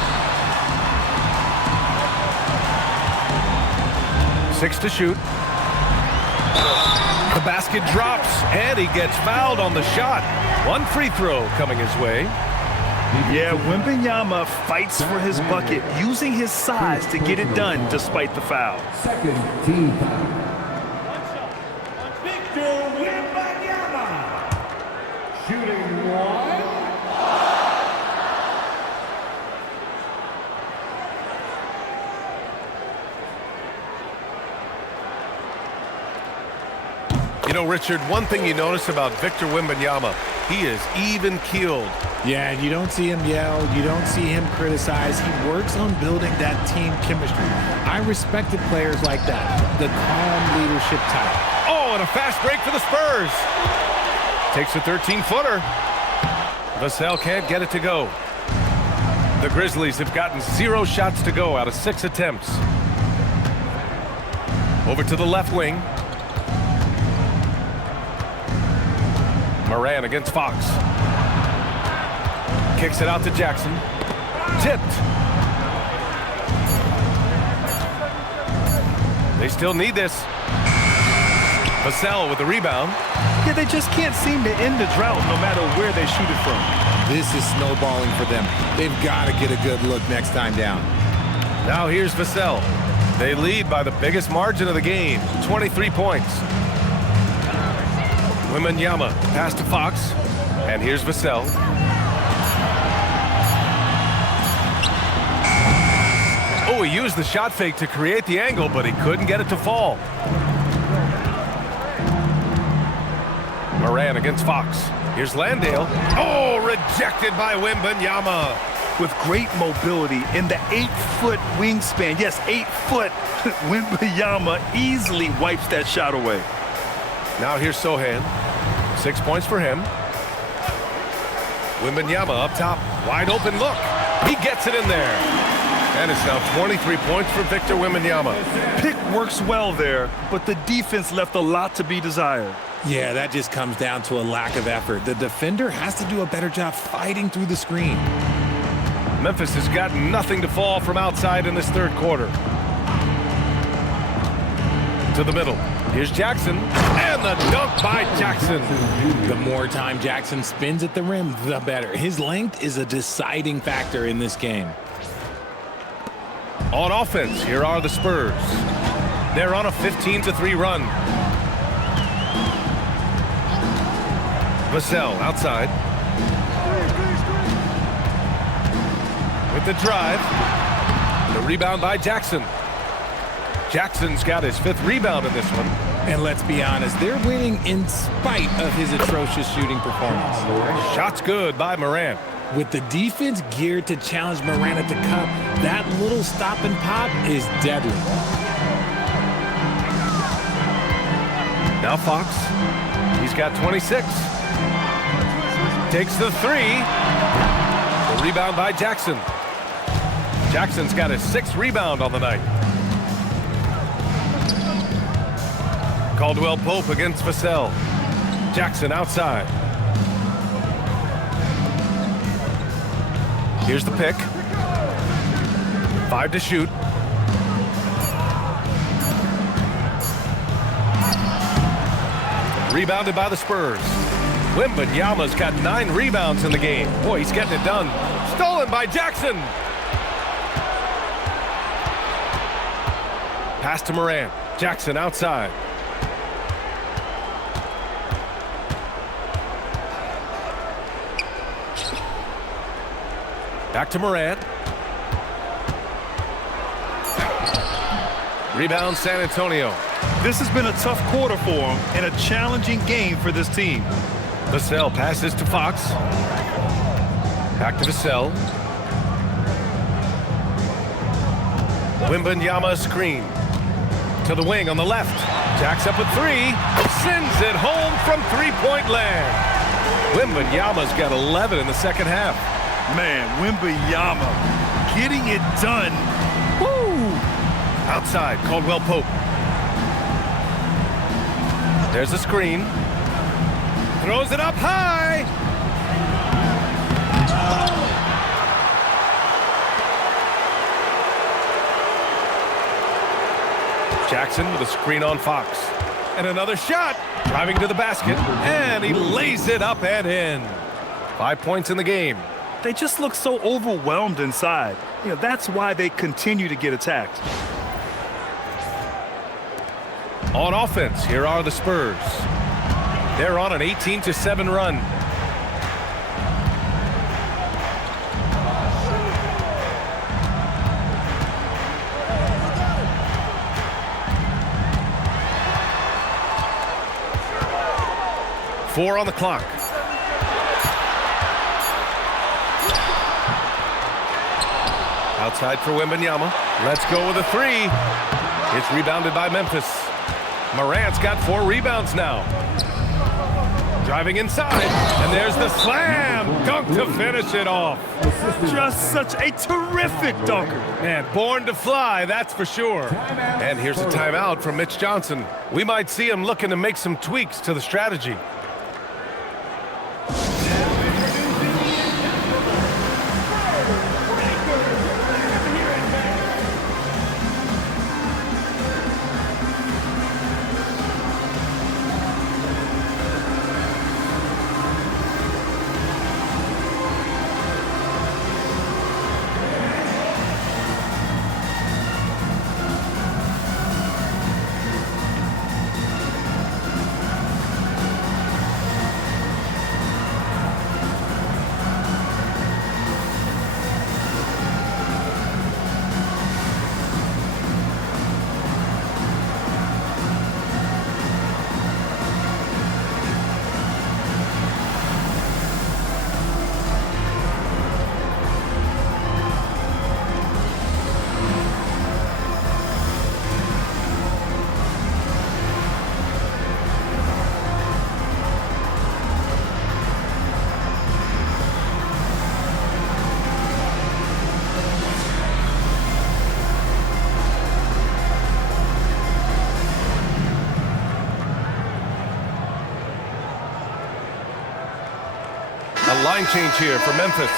6 to shoot. The basket drops, and he gets fouled on the shot. 1 free throw coming his way. Yeah, Wembanyama fights for his bucket, using his size to get it done despite the foul. Second team foul. You know, Richard, one thing you notice about Victor Wembanyama, he is even-keeled. Yeah, and you don't see him yell. You don't see him criticize. He works on building that team chemistry. I respected players like that, the calm leadership type. Oh, and a fast break for the Spurs. Takes a 13-footer. Vassell can't get it to go. The Grizzlies have gotten 0 shots to go out of 6 attempts. Over to the left wing. Morant against Fox. Kicks it out to Jackson. Tipped. They still need this. Vassell with the rebound. Yeah, they just can't seem to end the drought no matter where they shoot it from. This is snowballing for them. They've got to get a good look next time down. Now here's Vassell. They lead by the biggest margin of the game, 23 points. Wembanyama pass to Fox. And here's Vassell. Oh, he used the shot fake to create the angle, but he couldn't get it to fall. Morant against Fox. Here's Landale. Oh, rejected by Wembanyama. With great mobility in the 8-foot wingspan, yes, 8 foot, Wembanyama easily wipes that shot away. Now here's Sohan. 6 points for him. Wembanyama up top. Wide open look. He gets it in there. And it's now 23 points for Victor Wembanyama. Pick works well there, but the defense left a lot to be desired. Yeah, that just comes down to a lack of effort. The defender has to do a better job fighting through the screen. Memphis has got nothing to fall from outside in this third quarter. To the middle. Here's Jackson. And the dunk by Jackson. The more time Jackson spins at the rim, the better. His length is a deciding factor in this game. On offense, here are the Spurs. They're on a 15-3 run. Vassell outside. With the drive. The rebound by Jackson. Jackson's got his 5th rebound in this one. And let's be honest, they're winning in spite of his atrocious shooting performance. Shot's good by Morant. With the defense geared to challenge Morant at the cup, that little stop and pop is deadly. Now Fox. He's got 26. Takes the 3. The rebound by Jackson. Jackson's got his 6th rebound on the night. Caldwell Pope against Vassell. Jackson outside. Here's the pick. 5 to shoot. Rebounded by the Spurs. Wembanyama's got 9 rebounds in the game. Boy, he's getting it done. Stolen by Jackson. Pass to Morant. Jackson outside. Back to Morant. Rebound San Antonio. This has been a tough quarter for him and a challenging game for this team. Vassell passes to Fox. Back to Vassell. Wembanyama screen. To the wing on the left. Jacks up with 3. Sends it home from 3-point land. Wembanyama's got 11 in the second half. Man, Wembanyama getting it done. Woo! Outside, Caldwell Pope. There's a screen. Throws it up high. Jackson with a screen on Fox. And another shot. Driving to the basket. And he lays it up and in. 5 points in the game. They just look so overwhelmed inside. You know, that's why they continue to get attacked. On offense, here are the Spurs. They're on an 18-7 run. 4 on the clock. Outside for Wembanyama. Let's go with a 3. It's rebounded by Memphis. Morant's got 4 rebounds now. Driving inside, and there's the slam dunk to finish it off. Just such a terrific dunker. Man, born to fly, that's for sure. And here's a timeout from Mitch Johnson. We might see him looking to make some tweaks to the strategy. A line change here for Memphis.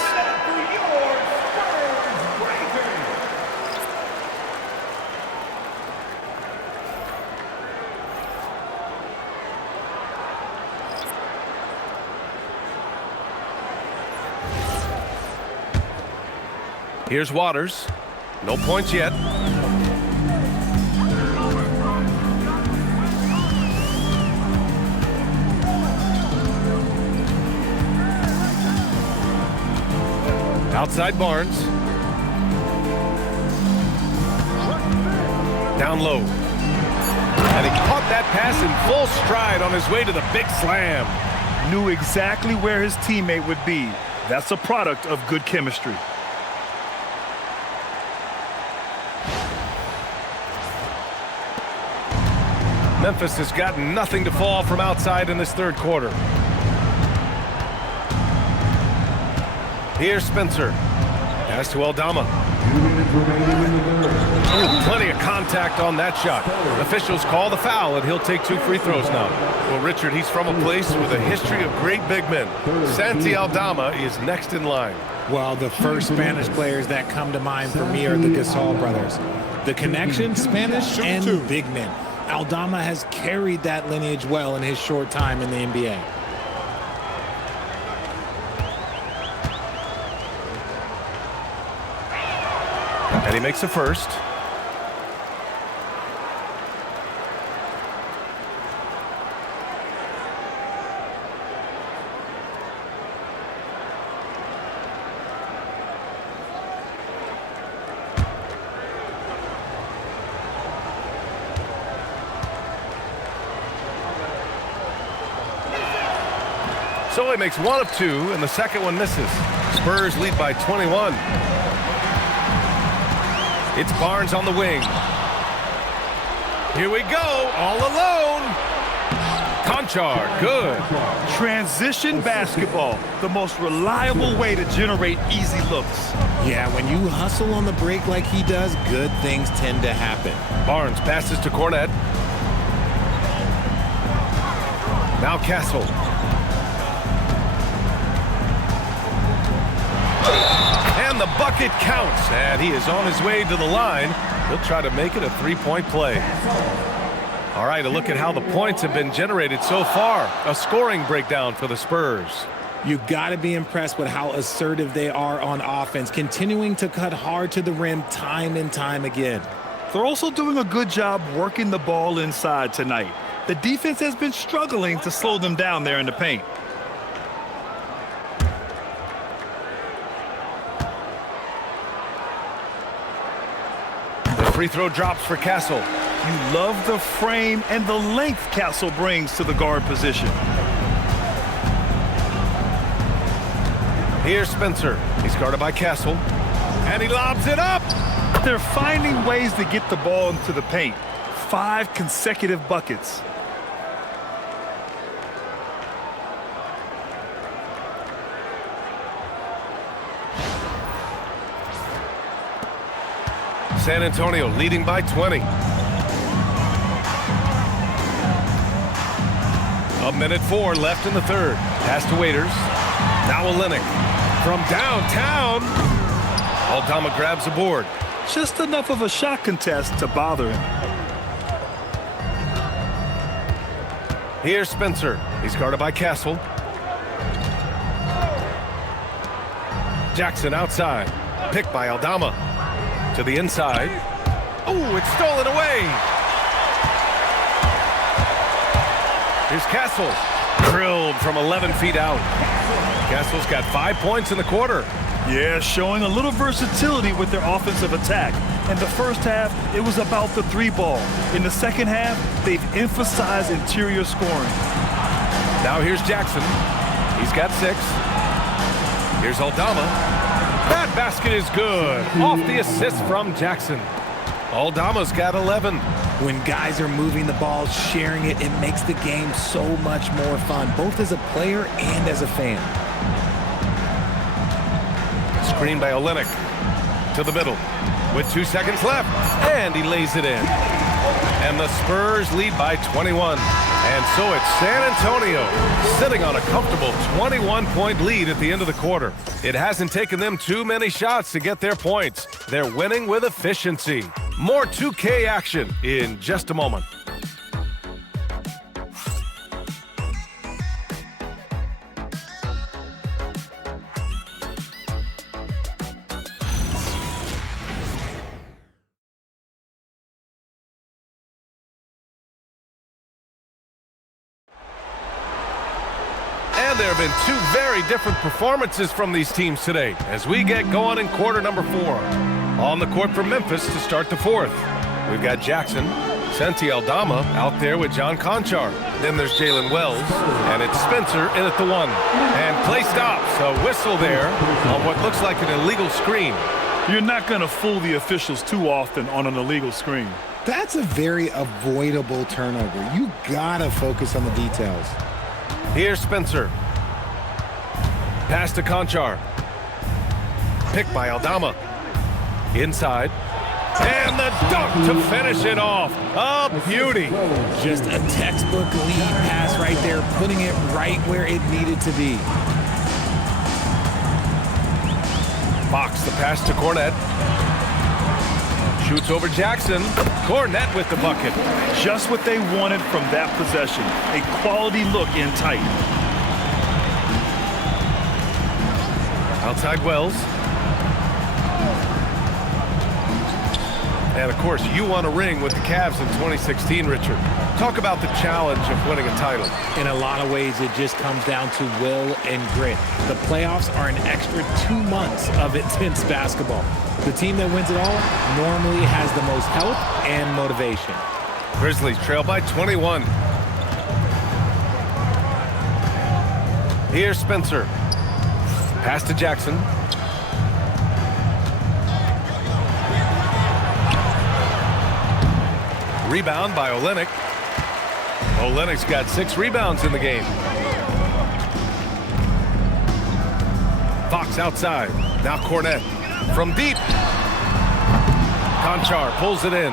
Here's Waters. No points yet. Outside Barnes. Down low. And he caught that pass in full stride on his way to the big slam. Knew exactly where his teammate would be. That's a product of good chemistry. Memphis has gotten nothing to fall from outside in this third quarter. Here's Spencer. Pass to Aldama. Plenty of contact on that shot. Officials call the foul, and he'll take 2 free throws now. Well, Richard, he's from a place with a history of great big men. Santi Aldama is next in line. Well, the first Spanish players that come to mind for me are the Gasol brothers. The connection, Spanish and big men. Aldama has carried that lineage well in his short time in the NBA. And he makes a first. So he makes 1 of 2, and the second one misses. Spurs lead by 21. It's Barnes on the wing. Here we go, all alone. Conchar, good. Transition basketball, the most reliable way to generate easy looks. Yeah, when you hustle on the break like he does, good things tend to happen. Barnes passes to Cornette. Now Castle. And the bucket counts, and he is on his way to the line. He'll try to make it a 3-point play. All right, a look at how the points have been generated so far. A scoring breakdown for the Spurs. You got to be impressed with how assertive they are on offense, continuing to cut hard to the rim time and time again. They're also doing a good job working the ball inside tonight. The defense has been struggling to slow them down there in the paint. Free throw drops for Castle. You love the frame and the length Castle brings to the guard position. Here's Spencer. He's guarded by Castle. And he lobs it up. They're finding ways to get the ball into the paint. 5 consecutive buckets. San Antonio leading by 20. A minute 4 left in the third. Pass to Waiters. Now Olynyk from downtown. Aldama grabs the board. Just enough of a shot contest to bother him. Here's Spencer. He's guarded by Castle. Jackson outside. Picked by Aldama. To the inside. Ooh, it's stolen away. Here's Castle. Drilled from 11 feet out. Castle's got 5 points in the quarter. Yeah, showing a little versatility with their offensive attack. In the first half, it was about the 3 ball. In the second half, they've emphasized interior scoring. Now here's Jackson. He's got 6. Here's Aldama. That basket is good. Off the assist from Jackson. Aldama's got 11. When guys are moving the ball, sharing it, it makes the game so much more fun, both as a player and as a fan. Screen by Olynyk. To the middle. With 2 seconds left. And he lays it in. And the Spurs lead by 21. And so it's San Antonio sitting on a comfortable 21-point lead at the end of the quarter. It hasn't taken them too many shots to get their points. They're winning with efficiency. More 2K action in just a moment. And there have been 2 very different performances from these teams today as we get going in quarter number 4. On the court for Memphis to start the 4th. We've got Jackson, Santi Aldama out there with John Conchar. Then there's Jalen Wells, and it's Spencer in at the 1. And play stops, a whistle there on what looks like an illegal screen. You're not going to fool the officials too often on an illegal screen. That's a very avoidable turnover. You gotta focus on the details. Here's Spencer. Pass to Conchar. Picked by Aldama. Inside. And the dunk to finish it off. A beauty. Just a textbook lead pass right there, putting it right where it needed to be. Fox the pass to Cornette. Shoots over Jackson. Cornette with the bucket. Just what they wanted from that possession. A quality look in tight. Outside Wells. And, of course, you won a ring with the Cavs in 2016, Richard. Talk about the challenge of winning a title. In a lot of ways, it just comes down to will and grit. The playoffs are an extra 2 months of intense basketball. The team that wins it all normally has the most health and motivation. Grizzlies trail by 21. Here's Spencer. Pass to Jackson. Rebound by Olynyk. Olynyk's got 6 rebounds in the game. Fox outside. Now Cornette. From deep. Conchar pulls it in.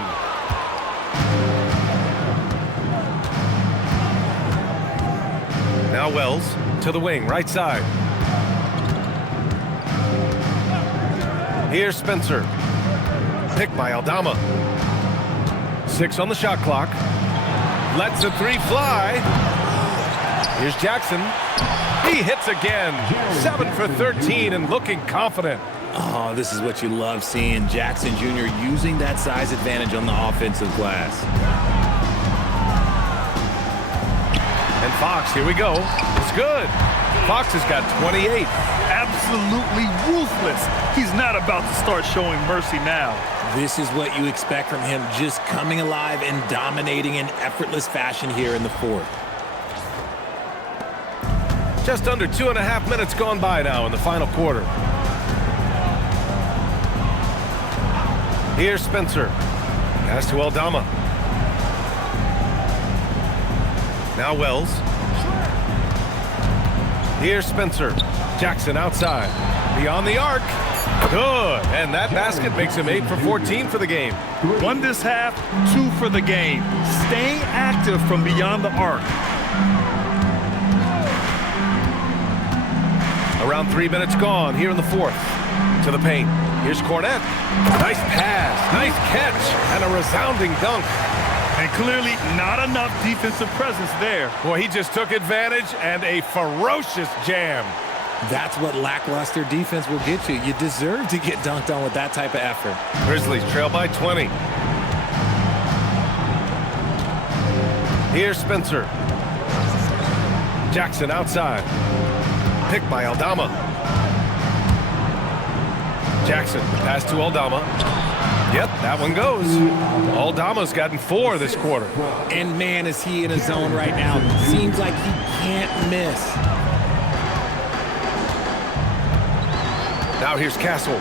Now Wells to the wing, right side. Here's Spencer. Picked by Aldama. 6 on the shot clock. Lets the 3 fly. Here's Jackson. He hits again. 7 for 13 and looking confident. Oh, this is what you love seeing. Jackson Jr. using that size advantage on the offensive glass. And Fox, here we go. It's good. Fox has got 28. Absolutely ruthless. He's not about to start showing mercy now. This is what you expect from him, just coming alive and dominating in effortless fashion here in the 4th. Just under 2.5 minutes gone by now in the final quarter. Here's Spencer. Pass to Aldama. Now Wells. Here's Spencer. Jackson outside. Beyond the arc. Good. And that basket makes him 8 for 14 for the game. 1 this half, 2 for the game. Staying active from beyond the arc. Around 3 minutes gone here in the fourth. To the paint. Here's Cornette. Nice pass. Nice catch. And a resounding dunk. And clearly not enough defensive presence there. Boy, he just took advantage and a ferocious jam. That's what lackluster defense will get you. You deserve to get dunked on with that type of effort. Grizzlies trail by 20. Here's Spencer. Jackson outside. Picked by Aldama. Jackson, pass to Aldama. Yep, that one goes. Aldama's gotten 4 this quarter. And man, is he in a zone right now. Seems like he can't miss. Now here's Castle.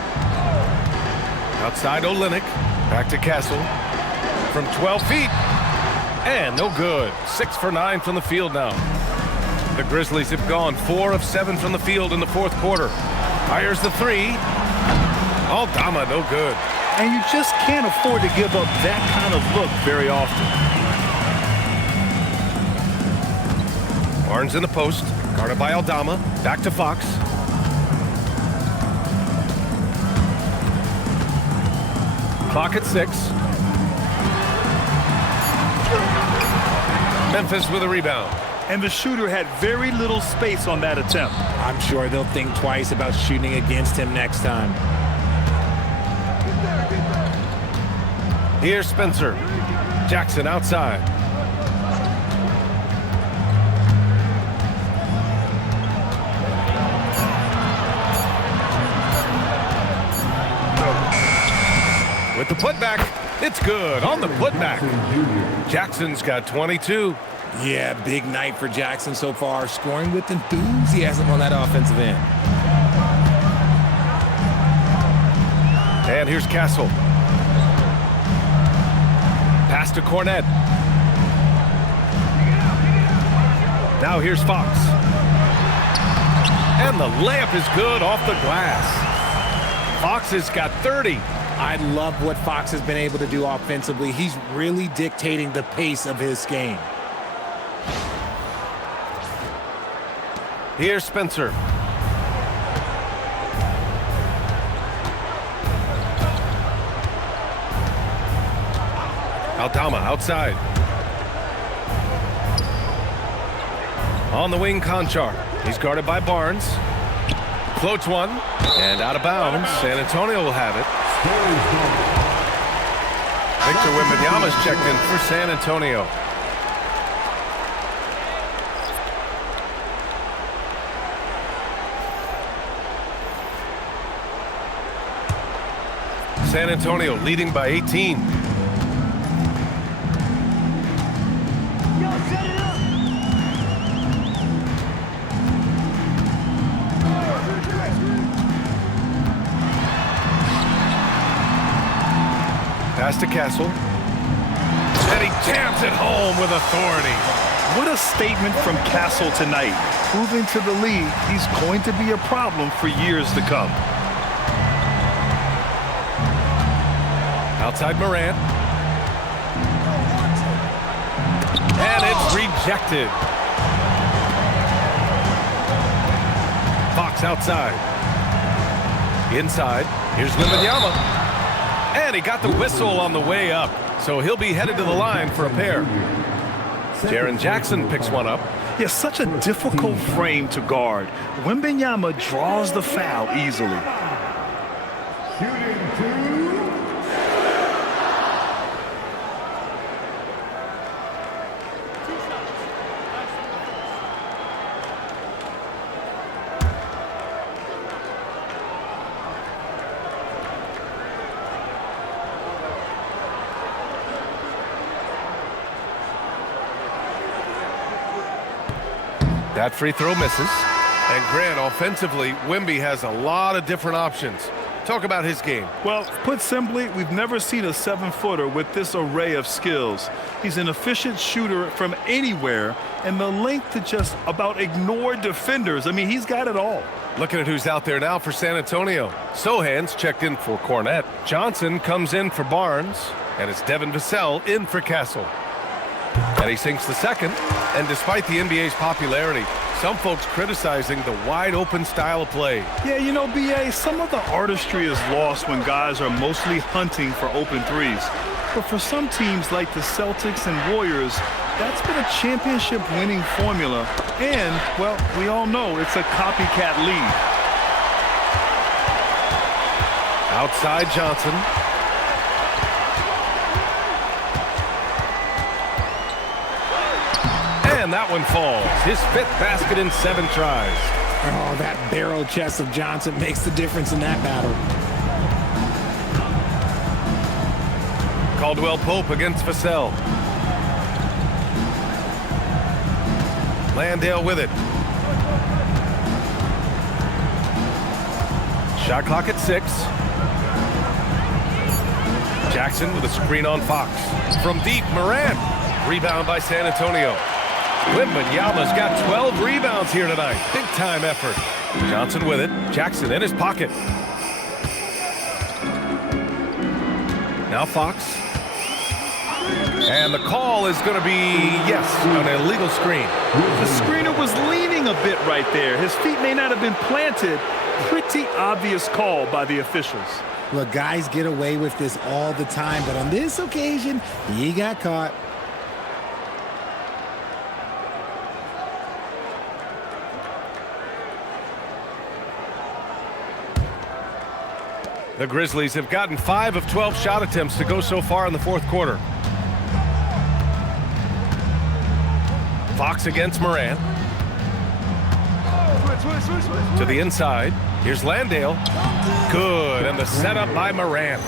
Outside Olynyk. Back to Castle. From 12 feet. And no good. 6 for 9 from the field now. The Grizzlies have gone 4 of 7 from the field in the fourth quarter. Fires the 3. Aldama, no good. And you just can't afford to give up that kind of look very often. Barnes in the post. Guarded by Aldama. Back to Fox. Clock at 6. Memphis with a rebound. And the shooter had very little space on that attempt. I'm sure they'll think twice about shooting against him next time. Here's Spencer. Jackson outside. With the putback, it's good on the putback. Jackson's got 22. Yeah, big night for Jackson so far, scoring with enthusiasm on that offensive end. And here's Castle. Pass to Cornette. Now here's Fox. And the layup is good off the glass. Fox has got 30. I love what Fox has been able to do offensively. He's really dictating the pace of his game. Here's Spencer. Aldama outside. On the wing, Conchar. He's guarded by Barnes. Floats one. And out of bounds. San Antonio will have it. Victor Wembanyama's checked in for San Antonio. San Antonio leading by 18. Pass to Castle. And he jams it home with authority. What a statement from Castle tonight, proving to the league he's going to be a problem for years to come. Outside Morant. And it's rejected. Fox outside. Inside. Here's Wembanyama. And he got the whistle on the way up. So he'll be headed to the line for a pair. Jaren Jackson picks one up. Yeah, such a difficult frame to guard. Wembanyama draws the foul easily. That free throw misses. And Grant, offensively, Wemby has a lot of different options. Talk about his game. Well, put simply, we've never seen a 7-footer with this array of skills. He's an efficient shooter from anywhere, and the length to just about ignore defenders. I mean, he's got it all. Looking at who's out there now for San Antonio. Sohan's checked in for Cornette. Johnson comes in for Barnes, and it's Devin Vassell in for Castle. And he sinks the second, and despite the NBA's popularity, some folks criticizing the wide-open style of play. Yeah, you know, B.A., some of the artistry is lost when guys are mostly hunting for open threes. But for some teams like the Celtics and Warriors, that's been a championship-winning formula. And, well, we all know it's a copycat league. Outside Johnson. And that one falls. His 5th basket in 7 tries. Oh, that barrel chest of Johnson makes the difference in that battle. Caldwell Pope against Vassell. Landale with it. Shot clock at 6. Jackson with a screen on Fox. From deep, Morant. Rebound by San Antonio. Wembanyama's got 12 rebounds here tonight. Big time effort. Johnson with it. Jackson in his pocket. Now Fox. And the call is going to be, yes, an illegal screen. The screener was leaning a bit right there. His feet may not have been planted. Pretty obvious call by the officials. Look, guys get away with this all the time, but on this occasion, he got caught. The Grizzlies have gotten 5 of 12 shot attempts to go so far in the 4th quarter. Fox against Morant. To the inside. Here's Landale. Good, and the setup by Morant.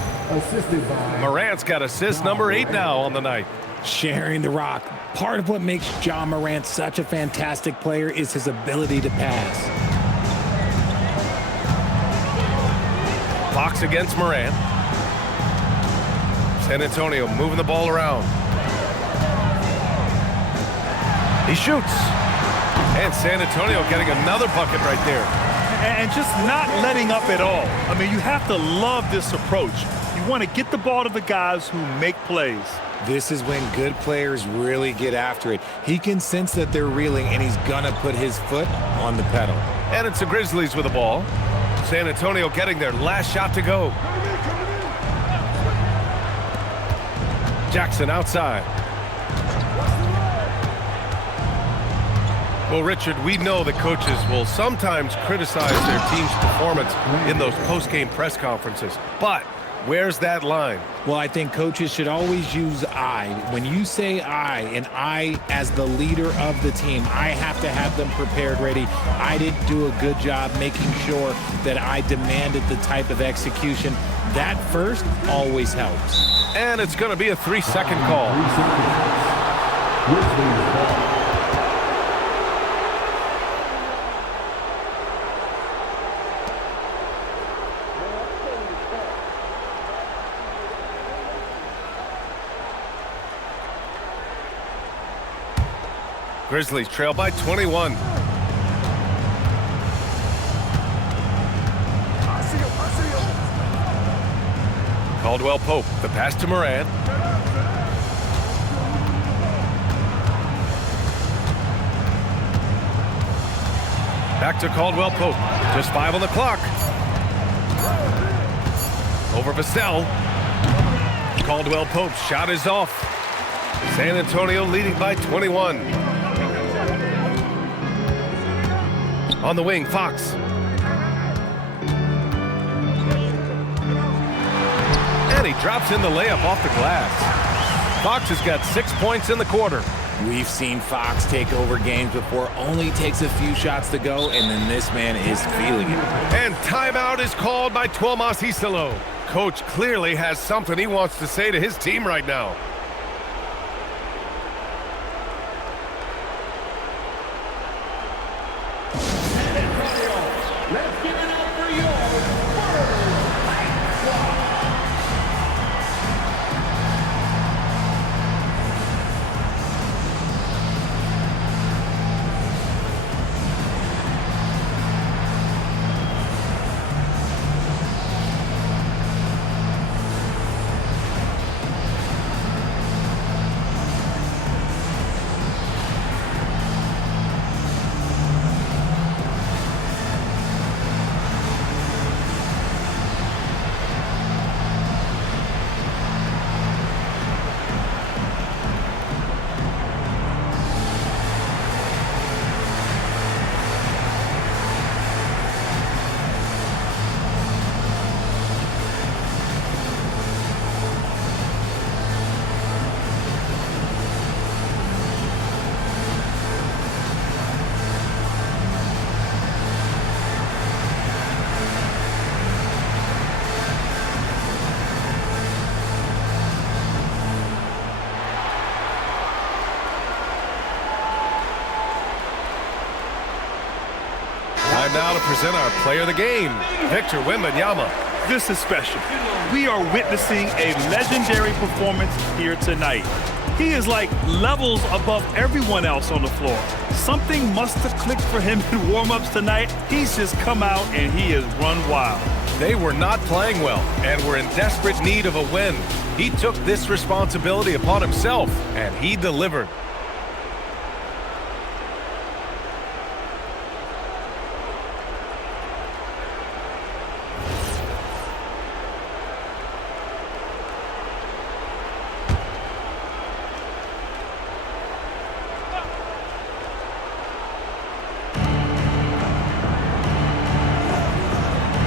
Morant's got assist number 8 now on the night. Sharing the rock. Part of what makes Ja Morant such a fantastic player is his ability to pass. Fox against Morant. San Antonio moving the ball around. He shoots. And San Antonio getting another bucket right there. And just not letting up at all. I mean, you have to love this approach. You want to get the ball to the guys who make plays. This is when good players really get after it. He can sense that they're reeling, and he's going to put his foot on the pedal. And it's the Grizzlies with the ball. San Antonio getting their last shot to go. Jackson outside. Well, Richard, we know that coaches will sometimes criticize their team's performance in those post-game press conferences. But where's that line? Well, I think coaches should always use I. When you say I, and I as the leader of the team, I have to have them prepared, ready. I didn't do a good job making sure that I demanded the type of execution. That first always helps. And it's going to be a 3-second call. 3 seconds. Grizzlies ball. Grizzlies trail by 21. Caldwell Pope, the pass to Morant. Back to Caldwell Pope. Just 5 on the clock. Over Vassell. Caldwell Pope's shot is off. San Antonio leading by 21. On the wing, Fox. And he drops in the layup off the glass. Fox has got 6 points in the quarter. We've seen Fox take over games before. Only takes a few shots to go, and then this man is feeling it. And timeout is called by Tuomas Iisalo. Coach clearly has something he wants to say to his team right now. Time now to present our player of the game, Victor Wembanyama. This is special. We are witnessing a legendary performance here tonight. He is like levels above everyone else on the floor. Something must have clicked for him in warm-ups tonight. He's just come out and he has run wild. They were not playing well and were in desperate need of a win. He took this responsibility upon himself, and he delivered.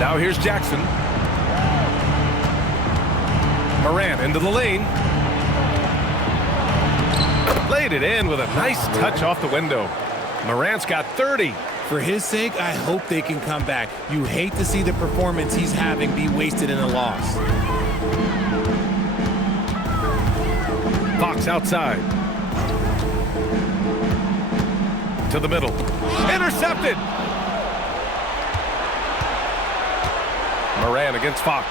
Now here's Jackson. Morant into the lane. Laid it in with a nice touch off the window. Morant's got 30. For his sake, I hope they can come back. You hate to see the performance he's having be wasted in a loss. Fox outside. To the middle. Intercepted. Morant against Fox.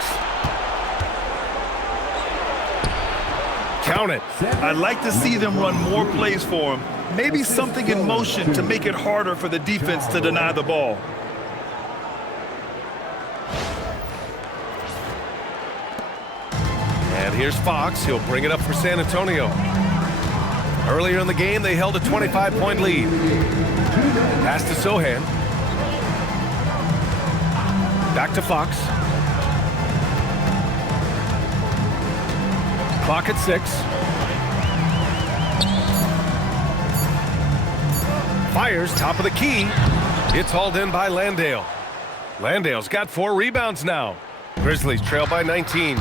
Count it. I'd like to see them run more plays for him. Maybe something in motion to make it harder for the defense to deny the ball. And here's Fox. He'll bring it up for San Antonio. Earlier in the game, they held a 25-point lead. Pass to Sohan. Back to Fox. Clock at 6. Fires top of the key. It's hauled in by Landale. Landale's got 4 rebounds now. Grizzlies trail by 19.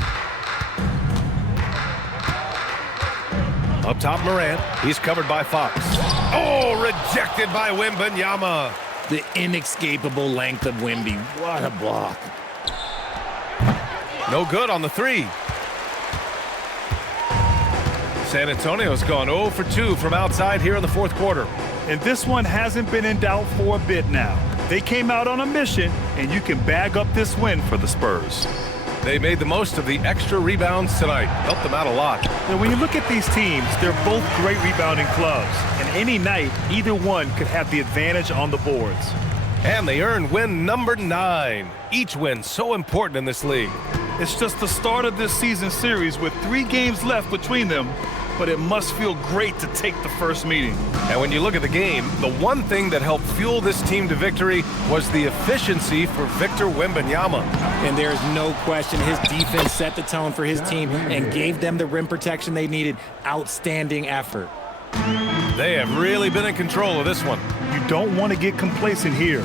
Up top, Morant. He's covered by Fox. Oh, rejected by Wembanyama. The inescapable length of Wemby. What a block. No good on the 3. San Antonio's gone 0 for 2 from outside here in the fourth quarter. And this one hasn't been in doubt for a bit now. They came out on a mission, and you can bag up this win for the Spurs. They made the most of the extra rebounds tonight. Helped them out a lot. Now, when you look at these teams, they're both great rebounding clubs. And any night, either one could have the advantage on the boards. And they earned win number 9. Each win so important in this league. It's just the start of this season series with 3 games left between them, but it must feel great to take the first meeting. And when you look at the game, the one thing that helped fuel this team to victory was the efficiency for Victor Wembanyama. And there's no question his defense set the tone for his team and gave them the rim protection they needed. Outstanding effort. They have really been in control of this one. You don't want to get complacent here.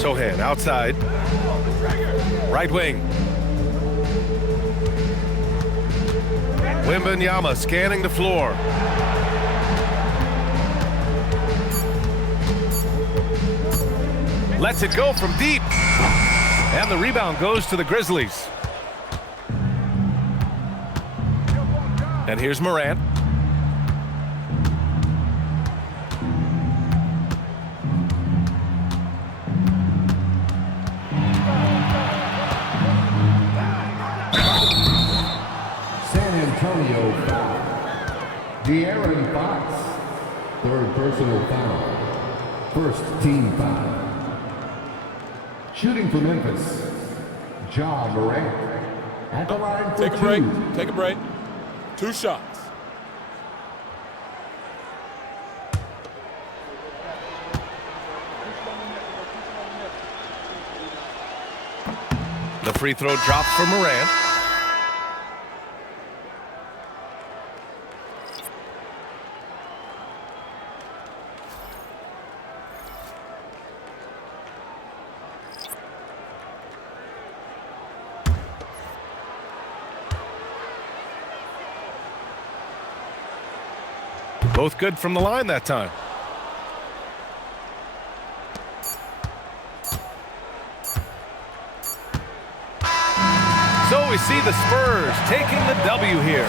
Sohan outside. Right wing. Wembanyama scanning the floor. Lets it go from deep. And the rebound goes to the Grizzlies. And here's Morant. San Antonio foul. Jaren Fox, 3rd personal foul. First team foul. Shooting for Memphis, Morant. At the line for Take a break. Take a break. 2 shots. The free throw drops for Morant. Both good from the line that time. we see the Spurs taking the W here.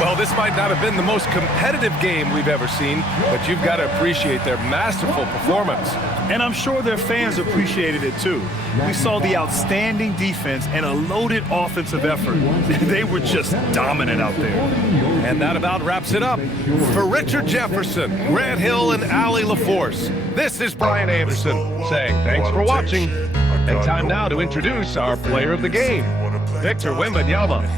Well, this might not have been the most competitive game we've ever seen, but you've got to appreciate their masterful performance. And I'm sure their fans appreciated it too. We saw the outstanding defense and a loaded offensive effort. They were just dominant out there. And that about wraps it up. For Richard Jefferson, Grant Hill, and Allie LaForce, this is Brian Anderson saying thanks for watching. And time now to introduce our player of the game, Victor Wembanyama.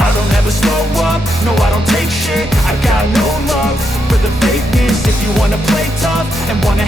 I don't ever slow up, no I don't take shit. I got no love for the fakeness. If you wanna play tough and wanna